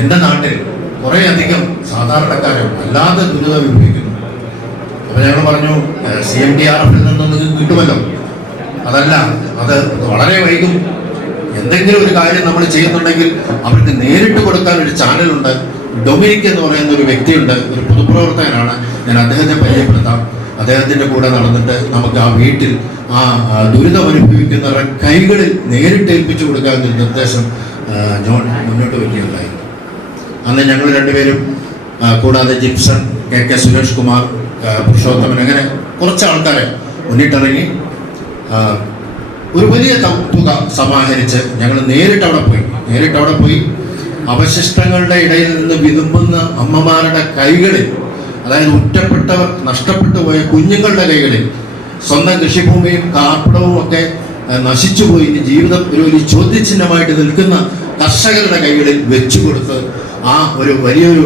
എൻ്റെ നാട്ടിൽ കുറേയധികം സാധാരണക്കാരും അല്ലാതെ ദുരിതം അനുഭവിക്കുന്നു. അപ്പൊ ഞങ്ങൾ പറഞ്ഞു, CMDRF-ൽ നിന്നൊന്നും കിട്ടുമല്ലോ. അതല്ല, അത് വളരെ വൈകും. എന്തെങ്കിലും ഒരു കാര്യം നമ്മൾ ചെയ്യുന്നുണ്ടെങ്കിൽ അവർക്ക് നേരിട്ട് കൊടുക്കാൻ ഒരു ചാനലുണ്ട്. ഡൊമിനിക് എന്ന് പറയുന്ന ഒരു വ്യക്തിയുണ്ട്, ഒരു പൊതുപ്രവർത്തകനാണ്. ഞാൻ അദ്ദേഹത്തെ പരിചയപ്പെടുത്താം. അദ്ദേഹത്തിന്റെ കൂടെ നടന്നിട്ട് നമുക്ക് ആ വീട്ടിൽ ആ ദുരിതം അനുഭവിക്കുന്നവരുടെ കൈകളിൽ നേരിട്ട് ഏൽപ്പിച്ചു കൊടുക്കാവുന്ന നിർദ്ദേശം ജോൺ മുന്നോട്ട് വയ്ക്കുകയുണ്ടായി. അന്ന് ഞങ്ങൾ രണ്ടുപേരും, കൂടാതെ ജിപ്സൺ, KK സുരേഷ് കുമാർ, പുരുഷോത്തമൻ, അങ്ങനെ കുറച്ച് ആൾക്കാരെ മുന്നിട്ടിറങ്ങി ഒരു വലിയ തുക സമാഹരിച്ച് ഞങ്ങൾ നേരിട്ട് അവിടെ പോയി അവശിഷ്ടങ്ങളുടെ ഇടയിൽ നിന്ന് വിതുമ്പുന്ന അമ്മമാരുടെ കൈകളിൽ, അതായത് ഉറ്റപ്പെട്ടവർ, നഷ്ടപ്പെട്ടു പോയ കുഞ്ഞുങ്ങളുടെ കൈകളിൽ, സ്വന്തം കൃഷിഭൂമിയും കാർപ്പിടവും ഒക്കെ നശിച്ചുപോയി ജീവിതം ഒരു ചോദ്യചിഹ്നമായിട്ട് നിൽക്കുന്ന കർഷകരുടെ കൈകളിൽ വെച്ചു കൊടുത്ത് ആ ഒരു വലിയൊരു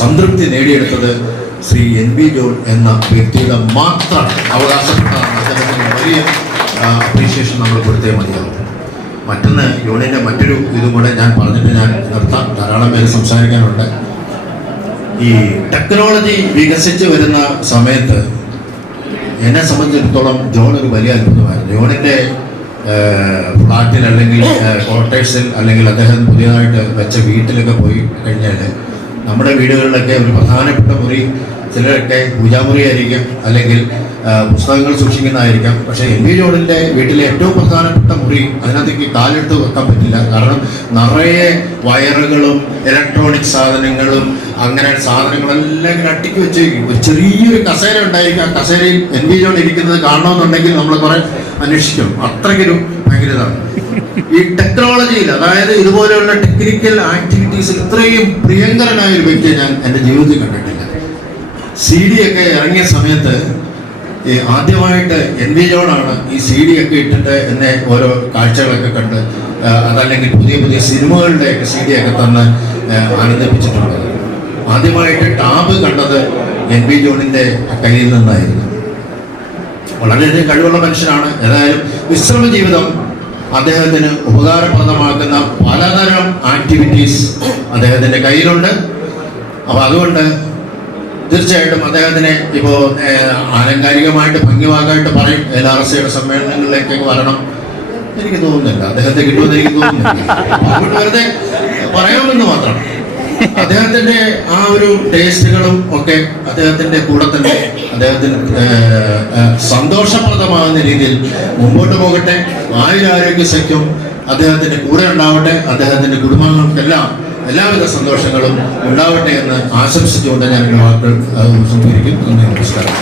സംതൃപ്തി നേടിയെടുത്തത് ശ്രീ എൻ വി ജോൺ എന്ന വ്യക്തിയുടെ മാത്രം അവകാശപ്പെട്ടതാണ്. അദ്ദേഹത്തിന് വലിയ അപ്രീഷിയേഷൻ നമ്മൾ കൊടുത്തേ മതിയാവും. മറ്റൊന്ന് യൂണിയൻ്റെ മറ്റൊരു ഇതും കൂടെ ഞാൻ പറഞ്ഞിട്ട് ഞാൻ നിർത്താം, ധാരാളം പേര് സംസാരിക്കാനുണ്ട്. ഈ ടെക്നോളജി വികസിച്ച് വരുന്ന സമയത്ത് എന്നെ സംബന്ധിച്ചിടത്തോളം ജോൺ ഒരു വലിയ അത്ഭുതമായിരുന്നു. ജോണിൻ്റെ ഫ്ലാറ്റിൽ അല്ലെങ്കിൽ ക്വാർട്ടേഴ്സിൽ അല്ലെങ്കിൽ അദ്ദേഹം പുതിയതായിട്ട് വെച്ച വീട്ടിലൊക്കെ പോയി കഴിഞ്ഞാൽ നമ്മുടെ വീടുകളിലൊക്കെ ഒരു പ്രധാനപ്പെട്ട മുറി ചിലരൊക്കെ പൂജാമുറി ആയിരിക്കും, അല്ലെങ്കിൽ പുസ്തകങ്ങൾ സൂക്ഷിക്കുന്നതായിരിക്കാം. പക്ഷേ എൻ വി ജോണിൻ്റെ വീട്ടിലെ ഏറ്റവും പ്രധാനപ്പെട്ട മുറി, അതിനകത്തേക്ക് കാലെടുത്ത് വെക്കാൻ പറ്റില്ല. കാരണം നിറയെ വയറുകളും ഇലക്ട്രോണിക് സാധനങ്ങളും അങ്ങനെ സാധനങ്ങളെല്ലാം ഇങ്ങനെ അട്ടിക്ക് വെച്ചേക്കും. ഒരു ചെറിയൊരു കസേര ഉണ്ടായിരിക്കും. ആ കസേരയിൽ എൻ വി ജോൺ ഇരിക്കുന്നത് കാണണമെന്നുണ്ടെങ്കിൽ നമ്മൾ കുറെ അന്വേഷിക്കും. അത്രയ്ക്കൊരു ഭയങ്കര ഇതാണ് ഈ ടെക്നോളജിയിൽ. അതായത് ഇതുപോലെയുള്ള ടെക്നിക്കൽ ആക്ടിവിറ്റീസിൽ ഇത്രയും പ്രിയങ്കരനായ ഒരു വ്യക്തിയെ ഞാൻ എൻ്റെ ജീവിതത്തിൽ കണ്ടിട്ടില്ല. CD ഒക്കെ ഇറങ്ങിയ സമയത്ത് ആദ്യമായിട്ട് എൻ വി ജോണാണ് ഈ CD ഒക്കെ ഇട്ടിട്ട് എന്നെ ഓരോ കാഴ്ചകളൊക്കെ കണ്ട് അതല്ലെങ്കിൽ പുതിയ പുതിയ സിനിമകളുടെ CD ഒക്കെ തന്ന് ആനന്ദിപ്പിച്ചിട്ടുള്ളത്. ആദ്യമായിട്ട് ടാബ് കണ്ടത് എൻ വി ജോണിൻ്റെ കയ്യിൽ നിന്നായിരുന്നു. വളരെയധികം കഴിവുള്ള മനുഷ്യനാണ്. ഏതായാലും വിശ്രമ ജീവിതം അദ്ദേഹത്തിന് ഉപകാരപ്രദമാക്കുന്ന പലതരം ആക്ടിവിറ്റീസ് അദ്ദേഹത്തിൻ്റെ കയ്യിലുണ്ട്. അപ്പോൾ അതുകൊണ്ട് തീർച്ചയായിട്ടും അദ്ദേഹത്തിനെ ഇപ്പോൾ ആലങ്കാരികമായിട്ട് ഭംഗിവാക്കായിട്ട് പറയും LRSയുടെ സമ്മേളനങ്ങളിലേക്കൊക്കെ വരണം. എനിക്ക് തോന്നുന്നില്ല അദ്ദേഹത്തെ കിട്ടുമെന്ന് എനിക്ക് തോന്നുന്നില്ല. അതുകൊണ്ട് വെറുതെ പറയാമെന്ന് മാത്രം. അദ്ദേഹത്തിൻ്റെ ആ ഒരു ടേസ്റ്റുകളും ഒക്കെ അദ്ദേഹത്തിൻ്റെ കൂടെ തന്നെ അദ്ദേഹത്തിന് സന്തോഷപ്രദമാകുന്ന രീതിയിൽ മുമ്പോട്ട് പോകട്ടെ. ആയുരാരോഗ്യ സഖ്യം അദ്ദേഹത്തിൻ്റെ കൂടെ ഉണ്ടാവട്ടെ. അദ്ദേഹത്തിൻ്റെ കുടുംബങ്ങൾക്കെല്ലാം എല്ലാവിധ സന്തോഷങ്ങളും ഉണ്ടാവട്ടെ എന്ന് ആശംസിച്ചുകൊണ്ട് ഞാൻ വാക്കുകൾ സംഭരിക്കും. നന്ദി, നമസ്കാരം.